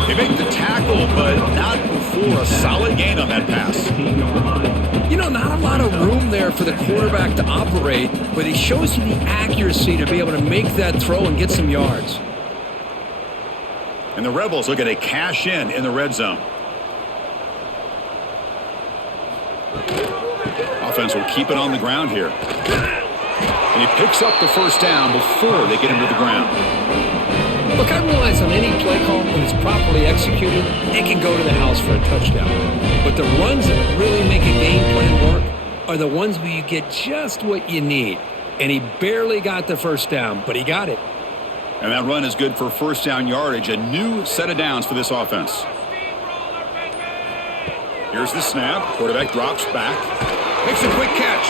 They make the tackle, but not before a solid gain on that pass. You know, not a lot of room there for the quarterback to operate, but he shows you the accuracy to be able to make that throw and get some yards. And the Rebels looking to cash in the red zone. Offense will keep it on the ground here. And he picks up the first down before they get him to the ground. Look, I realize on any play call, when it's properly executed, it can go to the house for a touchdown. But the runs that really make a game plan work are the ones where you get just what you need. And he barely got the first down, but he got it. And that run is good for first down yardage, a new set of downs for this offense. Here's the snap. Quarterback drops back. Makes a quick catch.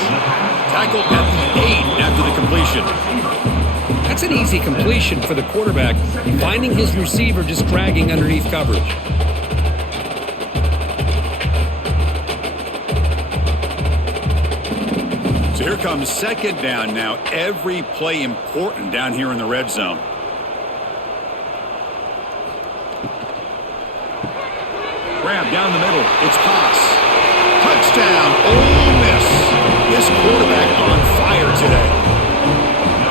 Tackled at the 8 after the completion. That's an easy completion for the quarterback, finding his receiver just dragging underneath coverage. So here comes second down now. Every play important down here in the red zone. Grab down the middle. It's pass. Touchdown, Ole Miss. This quarterback on fire today.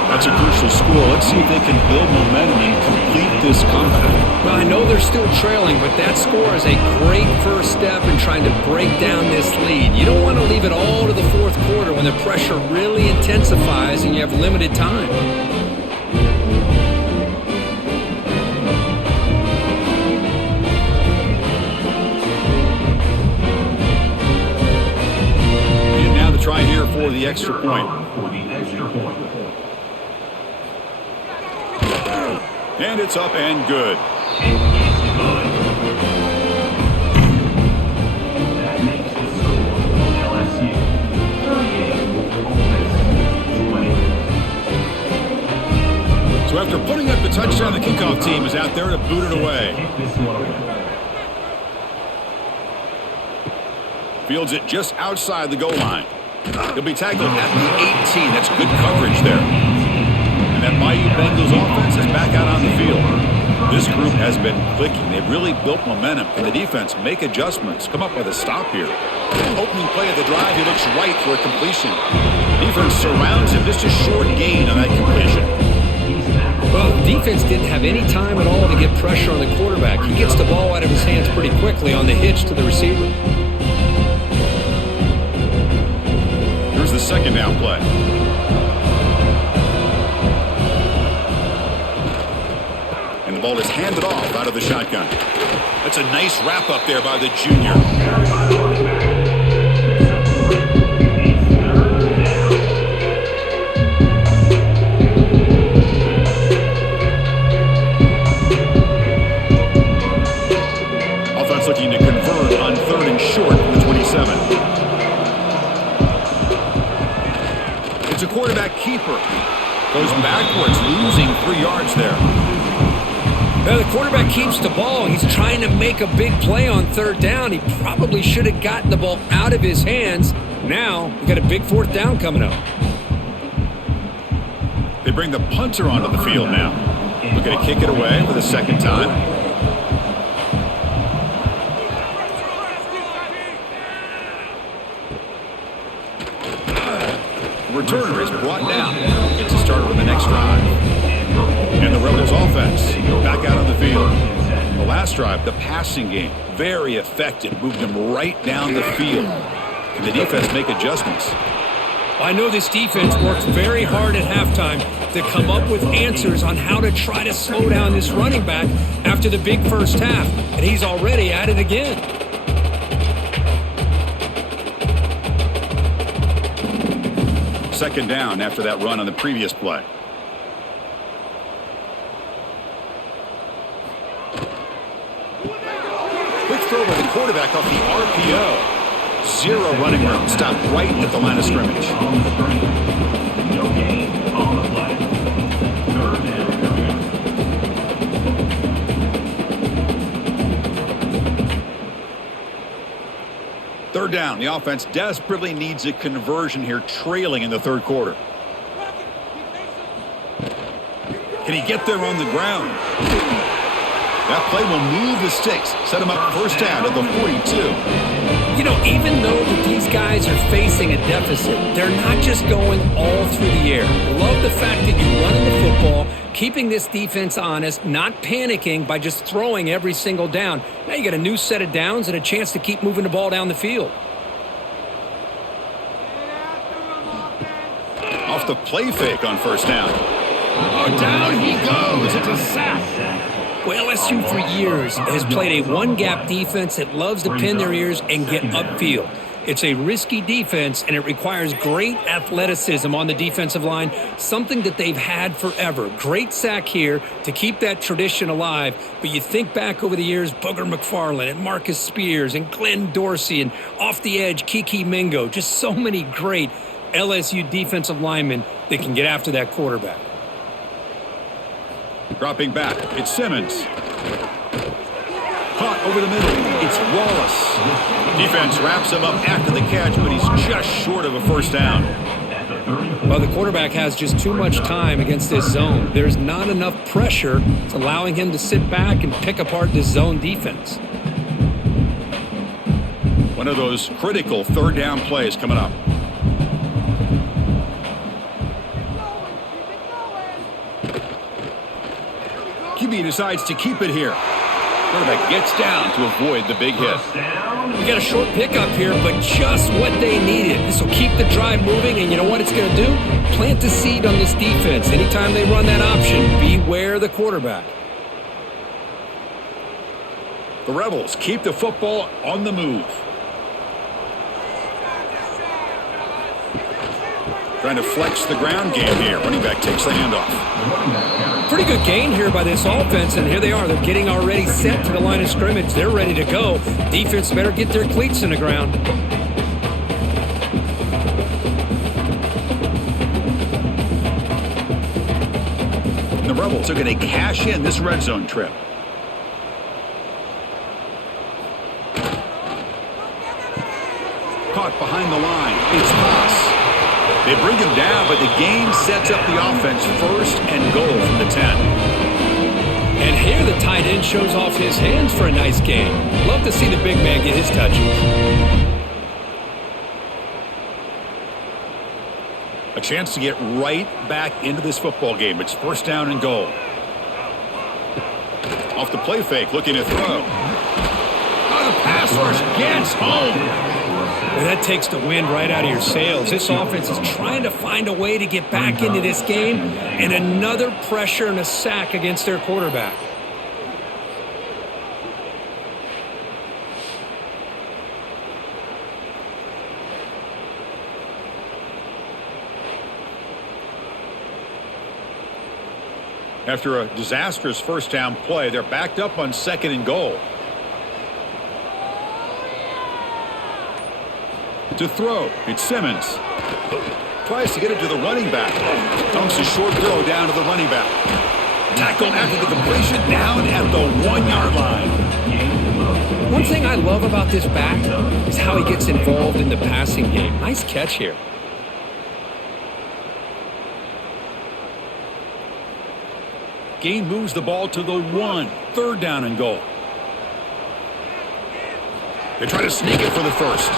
That's a crucial score. Let's see if they can build momentum and complete this comeback. Well, I know they're still trailing, but that score is a great first step in trying to break down this lead. You don't want to leave it all to the fourth quarter when the pressure really intensifies and you have limited time. And now the try here for the extra point. And it's up and good. That makes the score LSU 38, Ole Miss 20. So after putting up the touchdown, the kickoff team is out there to boot it away. Fields it just outside the goal line. He'll be tackled at the 18. That's good coverage there. And that Bayou Bengals offense is back out on the field. This group has been clicking. They've really built momentum. And the defense make adjustments. Come up with a stop here. Opening play of the drive, he looks right for a completion. Defense surrounds him. Just a short gain on that completion. Well, the defense didn't have any time at all to get pressure on the quarterback. He gets the ball out of his hands pretty quickly on the hitch to the receiver. Here's the second down play. And the ball is handed off out of the shotgun. That's a nice wrap up there by the junior. Offense looking to convert on 3rd and short from the 27. It's a quarterback keeper. Goes backwards, losing 3 yards there. Now the quarterback keeps the ball. He's trying to make a big play on 3rd down. He probably should have gotten the ball out of his hands. Now we got a big 4th down coming up. They bring the punter onto the field now. Looking to kick it away for the second time. The returner is brought down. Gets a start with the next drive. And the Rebels offense back out on the field. The last drive, the passing game, very effective. Moved them right down the field. Can the defense make adjustments? I know this defense works very hard at halftime to come up with answers on how to try to slow down this running back after the big first half. And he's already at it again. Second down after that run on the previous play. Quick throw by the quarterback off the RPO. 0 running room. Stopped right at the line of scrimmage. No gain on the play. 3rd down. 3rd down. The offense desperately needs a conversion here, trailing in the 3rd quarter. Can he get there on the ground? That play will move the sticks, set him up 1st down at the 42. You know, even though that these guys are facing a deficit, they're not just going all through the air. I love the fact that you're running the football, keeping this defense honest, not panicking by just throwing every single down. Now you got a new set of downs and a chance to keep moving the ball down the field. Off the play fake on first down. Oh, down he goes. It's a sack. Well, LSU for years has played a one-gap defense that loves to pin their ears and get upfield. It's a risky defense, and it requires great athleticism on the defensive line, something that they've had forever. Great sack here to keep that tradition alive, but you think back over the years, Booger McFarland and Marcus Spears and Glenn Dorsey and off the edge, Kiki Mingo, just so many great LSU defensive linemen that can get after that quarterback. Dropping back, it's Simmons. Caught over the middle, it's Wallace. Defense wraps him up after the catch, but he's just short of a first down. Well, the quarterback has just too much time against this zone. There's not enough pressure. It's allowing him to sit back and pick apart this zone defense. One of those critical third down plays coming up. QB decides to keep it here. Quarterback gets down to avoid the big hit. You got a short pickup here, but just what they needed. This will keep the drive moving, and you know what it's going to do? Plant the seed on this defense. Anytime they run that option, beware the quarterback. The Rebels keep the football on the move. Trying to flex the ground game here. Running back takes the handoff. Pretty good gain here by this offense, and here they are. They're getting already set to the line of scrimmage. They're ready to go. Defense better get their cleats in the ground. And the Rebels are going to cash in this red zone trip. Caught behind the line. It's Haas. They bring him down, but the game sets up the offense first and goal from the 10. And here the tight end shows off his hands for a nice game. Love to see the big man get his touches. A chance to get right back into this football game. It's first down and goal. Off the play fake, looking to throw. Oh, the pass rush gets home. Well, that takes the wind right out of your sails. This offense is trying to find a way to get back into this game, and another pressure and a sack against their quarterback. After a disastrous first down play, they're backed up on second and goal. To throw, it's Simmons. Tries to get it to the running back. Dumps a short throw down to the running back. Tackle after the completion, down at the 1 yard line. One thing I love about this back is how he gets involved in the passing game. Nice catch here. Gain moves the ball to the 1. Third down and goal. They try to sneak it for the first.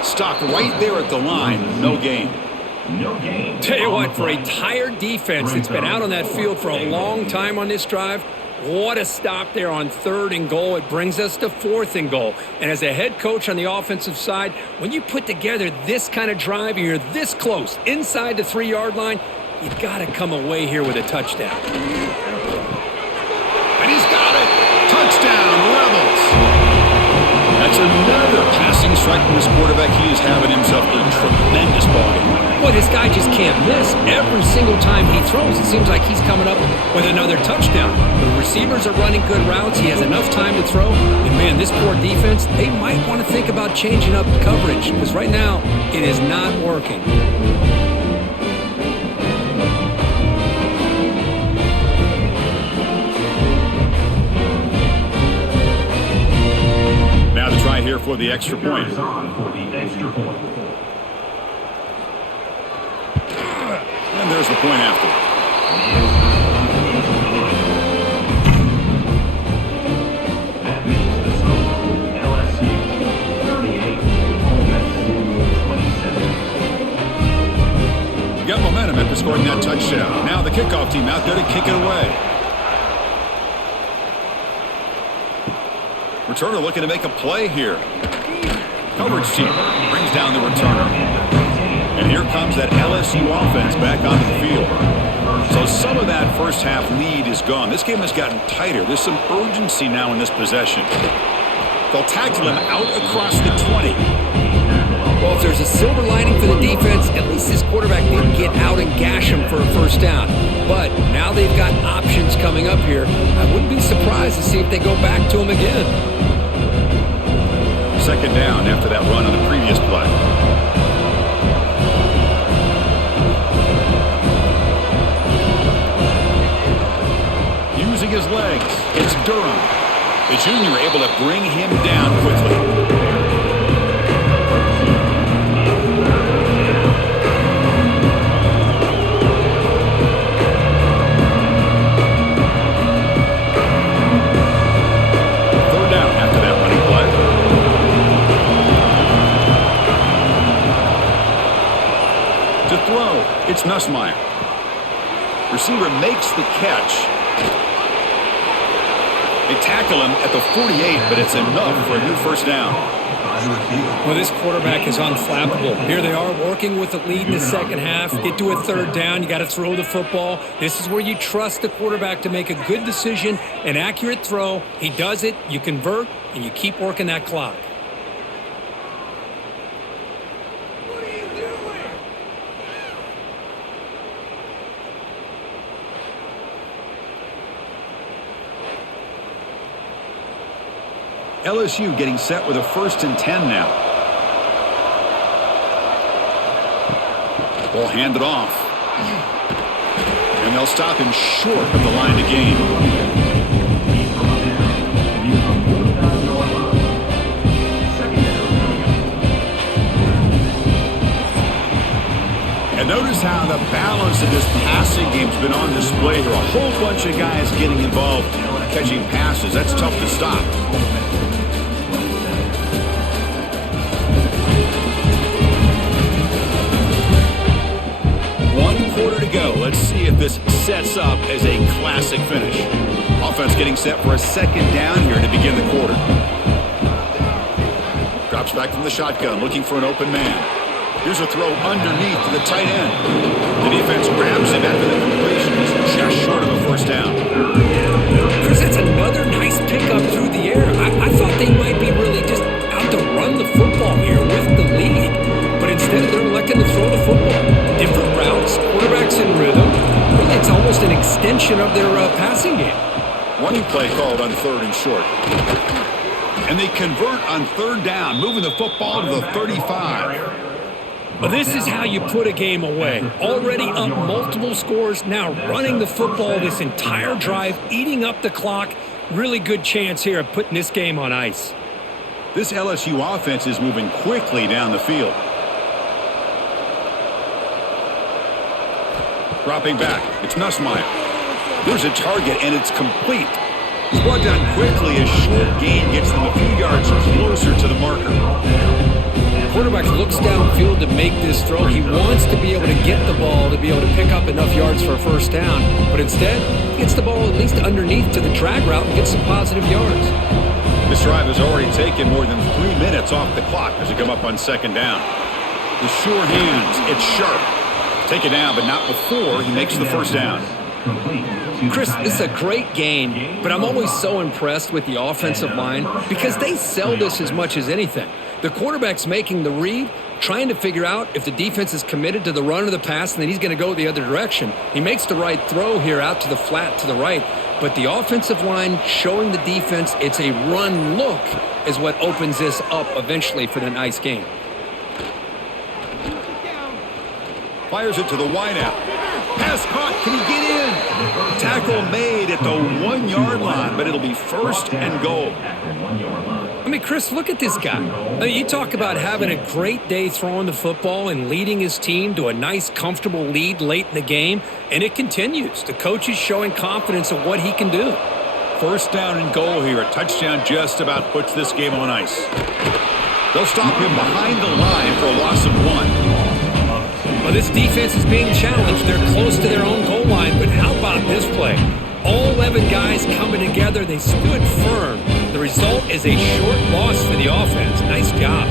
Stopped right there at the line. No gain. Tell you what, for a tired defense that's been out on that field for a long time on this drive, what a stop there on third and goal. It brings us to fourth and goal. And as a head coach on the offensive side, when you put together this kind of drive and you're this close inside the 3 yard line, you got to come away here with a touchdown. And he's got it. Touchdown, Rebels. That's another passing strike from this quarterback. He is having himself a tremendous ball game. Boy, this guy just can't miss. Every single time he throws, it seems like he's coming up with another touchdown. The receivers are running good routes. He has enough time to throw. And, man, this poor defense, they might want to think about changing up coverage because right now it is not working. Now the try here for the extra point. And there's the point after. That means the score, LSU 38, Ole Miss 27. Got momentum. momentum after scoring that touchdown. Now the kickoff team out there to kick it away. Returner looking to make a play here. Coverage team brings down the returner. And here comes that LSU offense back onto the field. So some of that first half lead is gone. This game has gotten tighter. There's some urgency now in this possession. They'll tackle him out across the 20. Well, if there's a silver lining for the defense, at least this quarterback didn't get out and gash him for a first down. But now they've got options coming up here. I wouldn't be surprised to see if they go back to him again. Second down after that run on the previous play. Using his legs, it's Durham. The junior able to bring him down quickly. It's Nussmeier. Receiver makes the catch. They tackle him at the 48, but it's enough for a new first down. Well, this quarterback is unflappable. Here they are working with the lead in the second half. Get to a third down. You got to throw the football. This is where you trust the quarterback to make a good decision, an accurate throw. He does it, you convert, and you keep working that clock. LSU getting set with a 1st and 10 now. Ball handed off. And they'll stop him short of the line to gain. And notice how the balance of this passing game's been on display here. A whole bunch of guys getting involved catching passes. That's tough to stop. Quarter to go. Let's see if this sets up as a classic finish. Offense getting set for a second down here to begin the quarter. Drops back from the shotgun, looking for an open man. Here's a throw underneath to the tight end. The defense grabs him after the completion. He's just short of a first down. Chris, that's another nice pickup through the air. I thought they might be really just out to run the football here with the lead. But instead, they're electing to throw the football. Different routes, quarterbacks in rhythm. Really, it's almost an extension of their passing game. Running play called on 3rd and short. And they convert on 3rd down, moving the football to the 35. Well, this is how you put a game away. Already up multiple scores, now running the football this entire drive, eating up the clock. Really good chance here of putting this game on ice. This LSU offense is moving quickly down the field. Dropping back, it's Nussmeier. There's a target, and it's complete. It's brought down quickly. A short gain gets them a few yards closer to the marker. Quarterback looks downfield to make this throw. He wants to be able to get the ball to be able to pick up enough yards for a first down, but instead, he gets the ball at least underneath to the drag route and gets some positive yards. This drive has already taken more than 3 minutes off the clock as they come up on 2nd down. The sure hands, it's sharp. Take it down, but not before he makes the first down. Chris, this is a great game, but I'm always so impressed with the offensive line because they sell this as much as anything. The quarterback's making the read, trying to figure out if the defense is committed to the run or the pass, and then he's going to go the other direction. He makes the right throw here out to the flat to the right, but the offensive line showing the defense it's a run look is what opens this up eventually for the nice game. Fires it to the wideout. Pass caught. Can he get in? Tackle made at the 1-yard line, but it'll be 1st and goal. I mean, Chris, look at this guy. I mean, you talk about having a great day throwing the football and leading his team to a nice, comfortable lead late in the game, and it continues. The coach is showing confidence of what he can do. 1st down and goal here. A touchdown just about puts this game on ice. They'll stop him behind the line for a loss of 1. Well, this defense is being challenged. They're close to their own goal line, but how about this play? All 11 guys coming together. They stood firm. The result is a short loss for the offense. Nice job.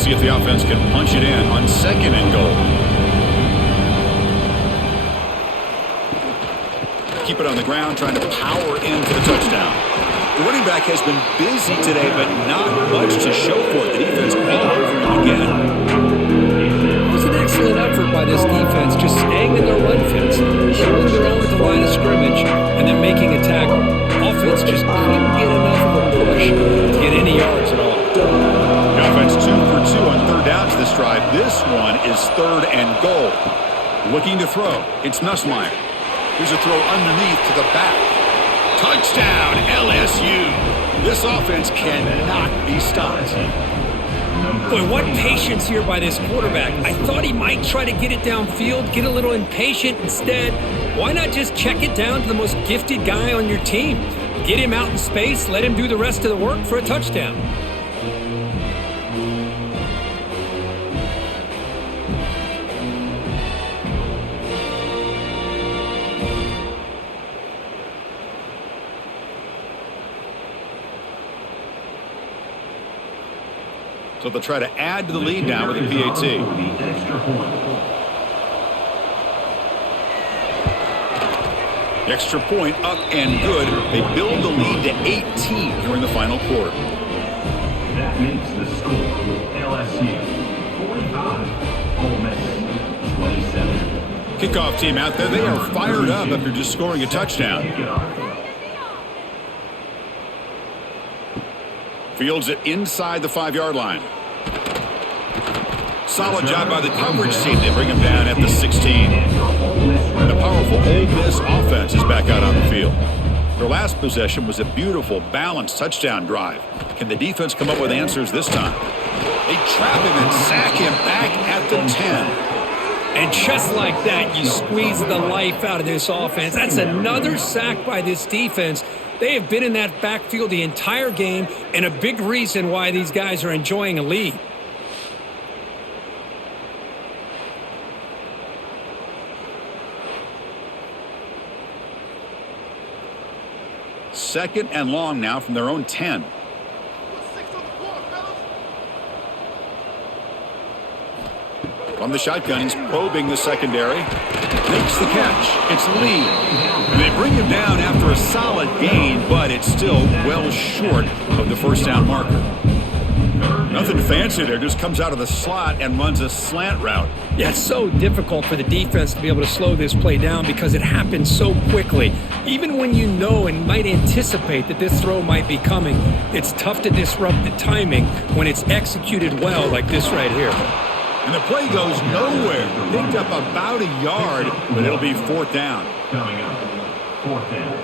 See if the offense can punch it in on 2nd and goal. Keep it on the ground, trying to power in for the touchdown. The running back has been busy today, but not much to show for it. The defense all over him again. It was an excellent effort by this defense, just staying in their run fence, holding their own at the line of scrimmage, and then making a tackle. Offense just couldn't get enough of a push to get any yards at all. The offense 2 for 2 on 3rd downs this drive. This one is 3rd and goal. Looking to throw. It's Nussmeier. Here's a throw underneath to the back. Touchdown, LSU. This offense cannot be stopped. Boy, what patience here by this quarterback. I thought he might try to get it downfield, get a little impatient. Instead, why not just check it down to the most gifted guy on your team? Get him out in space, let him do the rest of the work for a touchdown. So they'll try to add to the lead now with a PAT. The extra point up and good. They build the lead to 18 during the final quarter. That makes the score LSU 45, Ole Miss 27. Kickoff team out there. They are fired up after just scoring a touchdown. Fields it inside the 5-yard line. Solid job by the coverage team. They bring him down at the 16. And a powerful Ole Miss offense is back out on the field. Their last possession was a beautiful, balanced touchdown drive. Can the defense come up with answers this time? They trap him and sack him back at the 10. And just like that, you squeeze the life out of this offense. That's another sack by this defense. They have been in that backfield the entire game, and a big reason why these guys are enjoying a lead. Second and long now from their own 10. From the shotgun, he's probing the secondary. Makes the catch. It's Lee. And they bring him down after a solid gain, but it's still well short of the first down marker. Nothing fancy there. Just comes out of the slot and runs a slant route. Yeah, it's so difficult for the defense to be able to slow this play down because it happens so quickly. Even when you know and might anticipate that this throw might be coming, it's tough to disrupt the timing when it's executed well like this right here. And the play goes nowhere. Picked up about a yard, but it'll be 4th down. Coming up, 4th down.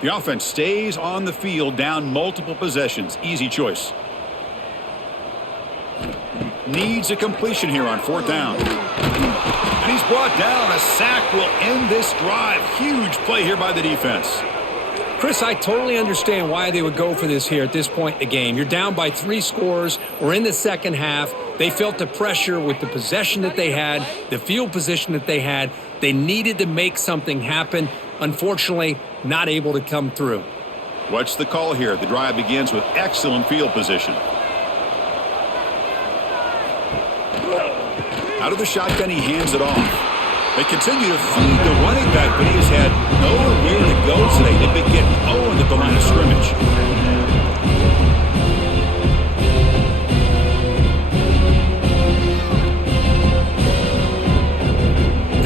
The offense stays on the field, down multiple possessions. Easy choice. Needs a completion here on 4th down. And he's brought down. A sack will end this drive. Huge play here by the defense. Chris, I totally understand why they would go for this here at this point in the game. You're down by 3 scores. We're in the second half. They felt the pressure with the possession that they had, the field position that they had. They needed to make something happen. Unfortunately, not able to come through. What's the call here? The drive begins with excellent field position. Out of the shotgun, he hands it off. They continue to feed the running back, but he has had nowhere to go today. They've been getting owned at the line of scrimmage.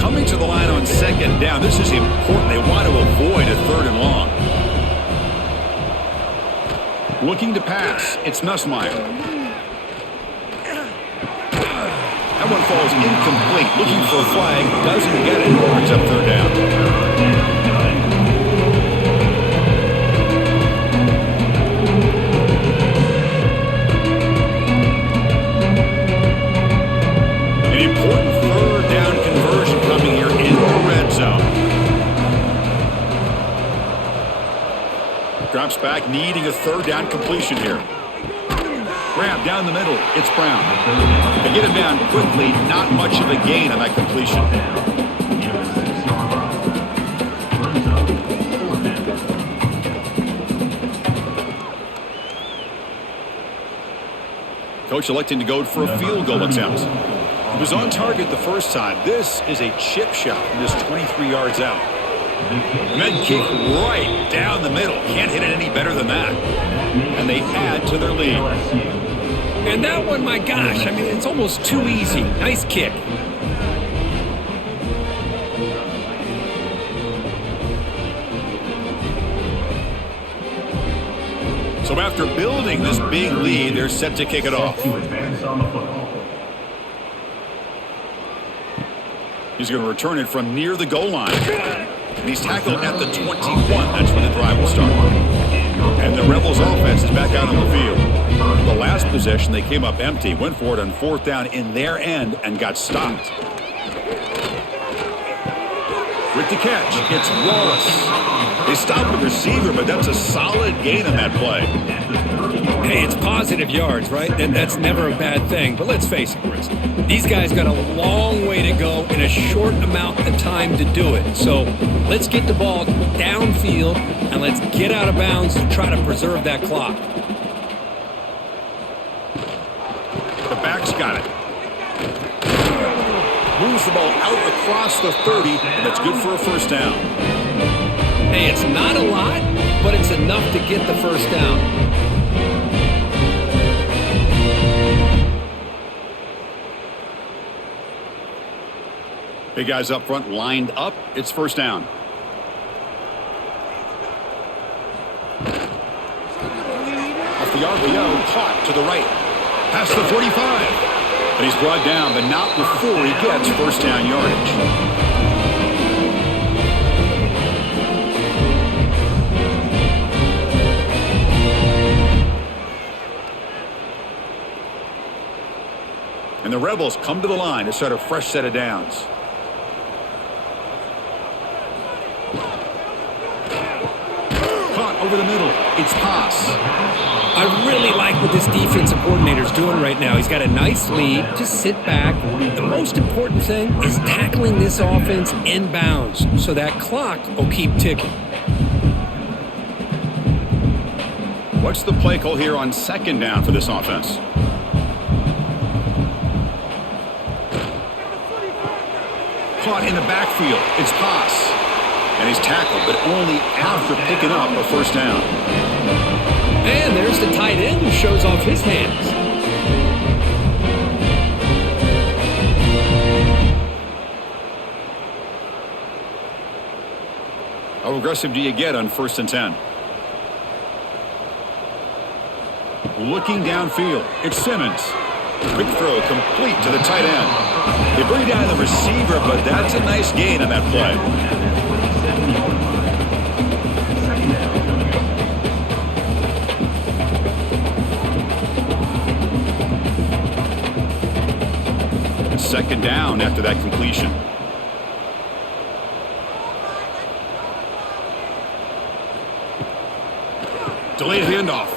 Coming to the line on 2nd down. This is important. They want to avoid a 3rd and long. Looking to pass. It's Nussmeier. That one falls incomplete. Looking for a flag. Doesn't get it. Brings up 3rd down. An important 3rd down conversion coming here in the red zone. Drops back back, needing a third down completion here. Grab down the middle. It's Brown. They get him down quickly. Not much of a gain on that completion. Coach electing to go for a field goal attempt. He was on target the first time. This is a chip shot from just 23 yards out. And then kick right down the middle. Can't hit it any better than that. And they add to their lead. And that one, my gosh, I mean, it's almost too easy. Nice kick. So after building this big lead, they're set to kick it off. He's going to return it from near the goal line. And he's tackled at the 21. That's when the drive will start. And the Rebels offense is back out on the field. The last possession, they came up empty, went for it on fourth down in their end and got stopped. With the catch, it's Wallace. They stopped the receiver, but that's a solid gain on that play. Hey, it's positive yards, right? That's never a bad thing. But let's face it, Chris. These guys got a long way to go in a short amount of time to do it. So let's get the ball downfield and let's get out of bounds to try to preserve that clock. The back's got it. Moves the ball out across the 30, and that's good for a first down. Hey, it's not a lot, but it's enough to get the first down. Big guys up front lined up. It's first down. Off the RPO, caught to the right. Past the 45. But he's brought down, but not before he gets first down yardage. And the Rebels come to the line to start a fresh set of downs. Caught over the middle. It's Pass. I really like what this defensive coordinator's doing right now. He's got a nice lead. Just sit back. The most important thing is tackling this offense inbounds so that clock will keep ticking. What's the play call here on second down for this offense? Caught in the backfield. It's Pass. And he's tackled, but only after picking up a first down. And there's the tight end who shows off his hands. How aggressive do you get on 1st and 10? Looking downfield, it's Simmons. Quick throw complete to the tight end. They bring down the receiver, but that's a nice gain on that play. Second down after that completion. Delayed handoff.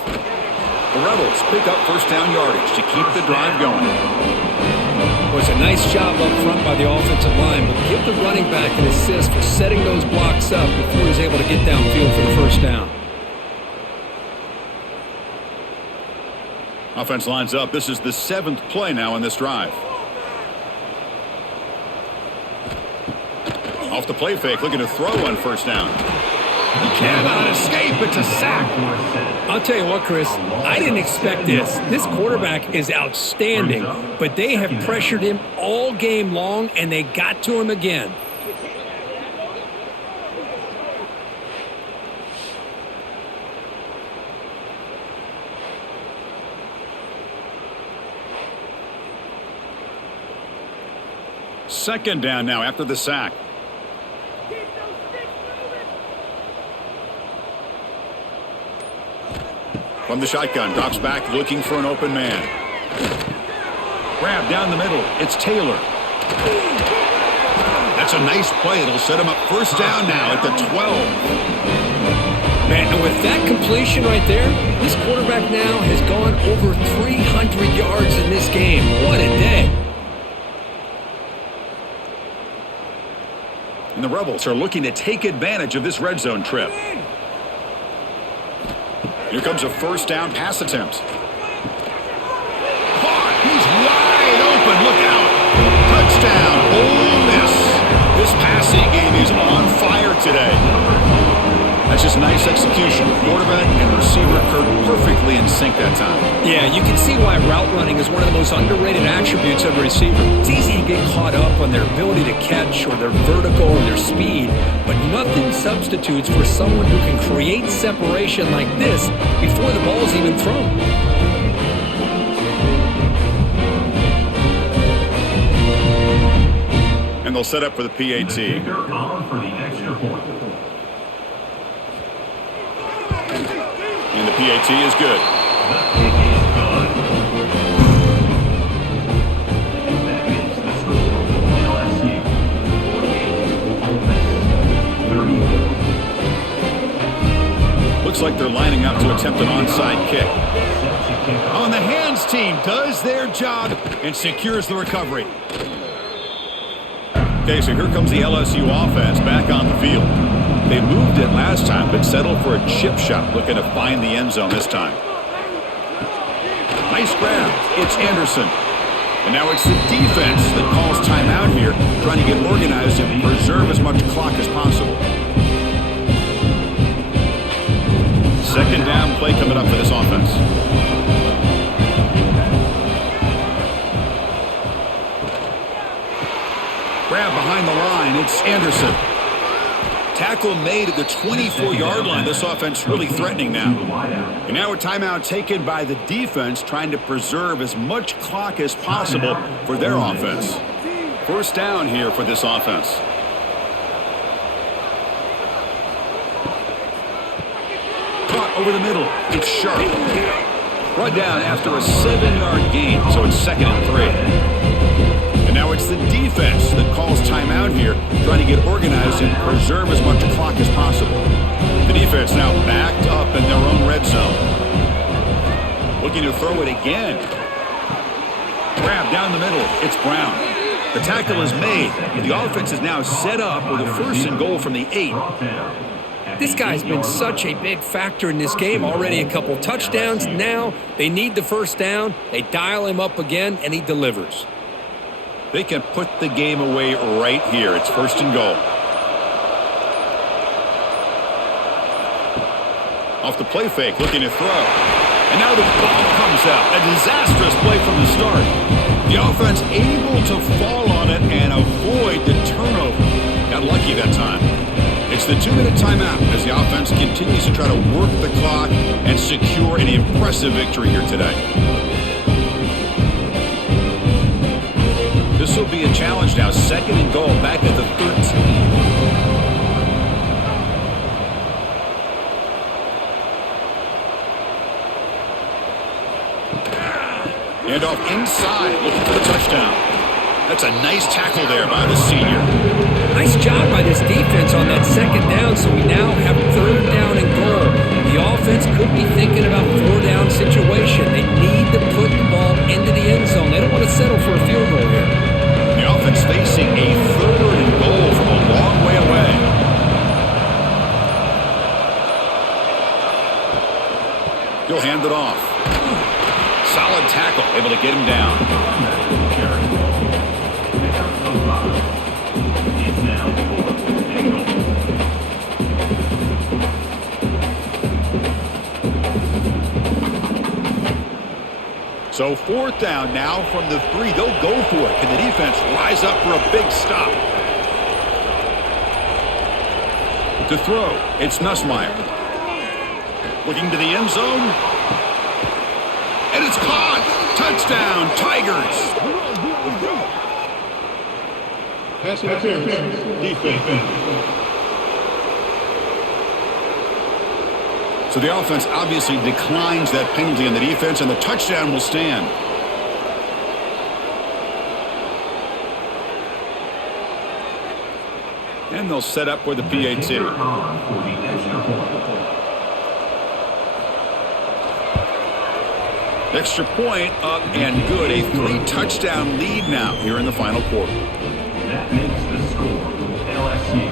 The Rebels pick up first down yardage to keep the drive going. It was a nice job up front by the offensive line, but give the running back an assist for setting those blocks up before he's able to get downfield for the first down. Offense lines up. This is the 7th play now in this drive. Off the play fake, looking to throw on first down. He cannot escape. It's a sack. I'll tell you what, Chris, I didn't expect this. This quarterback is outstanding, but they have pressured him all game long, and they got to him again. Second down now after the sack. From the shotgun, drops back looking for an open man. Grab down the middle. It's Taylor. That's a nice play. It'll set him up first down now at the 12. Man, and with that completion right there, this quarterback now has gone over 300 yards in this game. What a day. And the Rebels are looking to take advantage of this red zone trip. Here comes a first down pass attempt. Caught! He's wide open. Look out. Touchdown, Ole Miss. This passing game is on fire today. That's just nice execution. Quarterback and receiver perfectly in sync that time. Yeah, you can see why route running is one of the most underrated attributes of a receiver. It's easy to get caught up on their ability to catch or their vertical or their speed, but nothing substitutes for someone who can create separation like this before the ball's even thrown. And they'll set up for the PAT. On for the extra point. And the PAT is good. The kick is good. That is the score. LSU 48, Ole Miss 34. Looks like they're lining up to attempt an onside kick. On the hands team does their job and secures the recovery. Okay, so here comes the LSU offense back on the field. They moved it last time, but settled for a chip shot, looking to find the end zone this time. Nice grab. It's Anderson. And now it's the defense that calls timeout here, trying to get organized and preserve as much clock as possible. Second down play coming up for this offense. Grab behind the line. It's Anderson. Tackle made at the 24-yard line. This offense really threatening now. And now a timeout taken by the defense, trying to preserve as much clock as possible for their offense. First down here for this offense. Caught over the middle. It's Sharp. Brought down after a 7-yard gain, so it's 2nd and 3. And now it's the defense that calls timeout here, trying to get organized and preserve as much clock as possible. The defense now backed up in their own red zone. Looking to throw it again. Grab down the middle. It's Brown. The tackle is made. The offense is now set up with a 1st and goal from the 8. This guy's been such a big factor in this game. Already a couple touchdowns. Now they need the first down. They dial him up again, and he delivers. They can put the game away right here. It's 1st and goal. Off the play fake, looking to throw. And now the ball comes out. A disastrous play from the start. The offense able to fall on it and avoid the turnover. Got lucky that time. It's the 2-minute timeout as the offense continues to try to work the clock and secure an impressive victory here today. This will be a challenge now. 2nd and goal back at the 13. And off inside, looking for the touchdown. That's a nice tackle there by the senior. Nice job by this defense on that 2nd down, so we now have 3rd down and goal. The offense could be thinking about 4-down situation. They need to put the ball into the end zone. They don't want to settle for a field goal here. The offense facing a 3rd and goal from a long way away. He'll hand it off. Solid tackle, able to get him down. So 4th down now from the 3. They'll go for it. Can the defense rise up for a big stop? To throw, it's Nussmeier. Looking to the end zone. And it's caught. Touchdown, Tigers. Pass interference. Defense. So the offense obviously declines that penalty on the defense, and the touchdown will stand. And they'll set up for the PAT. Extra point up and good. A 3-touchdown lead now here in the final quarter. That makes the score LSU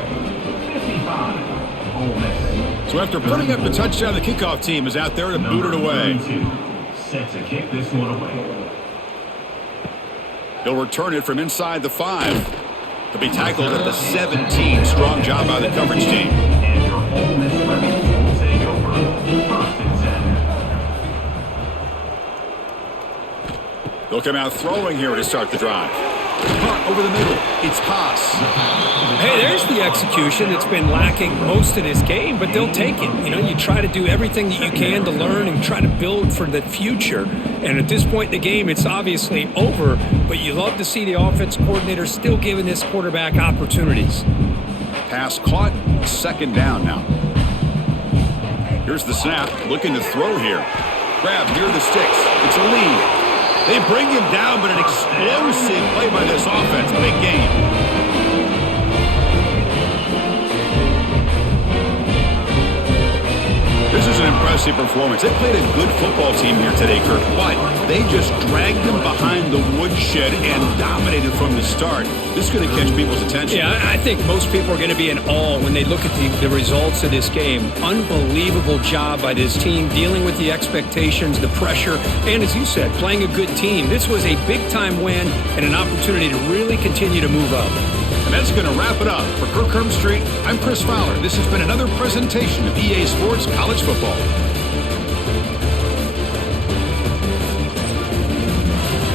55, Ole Miss. So after putting up the touchdown, the kickoff team is out there to boot it away. 32, set to kick this one away. He'll return it from inside the 5. To be tackled at the 17. Strong job by the coverage team. And your Ole Miss Rebels will take over 1st and 10. They'll come out throwing here to start the drive. Punt over the middle. It's Haas. Hey, there's the execution that's been lacking most of this game, but they'll take it. You know, you try to do everything that you can to learn and try to build for the future. And at this point in the game, it's obviously over, but you love to see the offense coordinator still giving this quarterback opportunities. Pass caught. 2nd down now. Here's the snap. Looking to throw here. Grab near the sticks. It's a lead. They bring him down, but an explosive play by this offense. Big game. This is an impressive performance. They played a good football team here today, Kirk, but they just dragged them behind the woodshed and dominated from the start. This is going to catch people's attention. Yeah, I think most people are going to be in awe when they look at the results of this game. Unbelievable job by this team dealing with the expectations, the pressure, and as you said, playing a good team. This was a big-time win and an opportunity to really continue to move up. And that's going to wrap it up. For Kirk Street, I'm Chris Fowler. This has been another presentation of EA Sports College Football.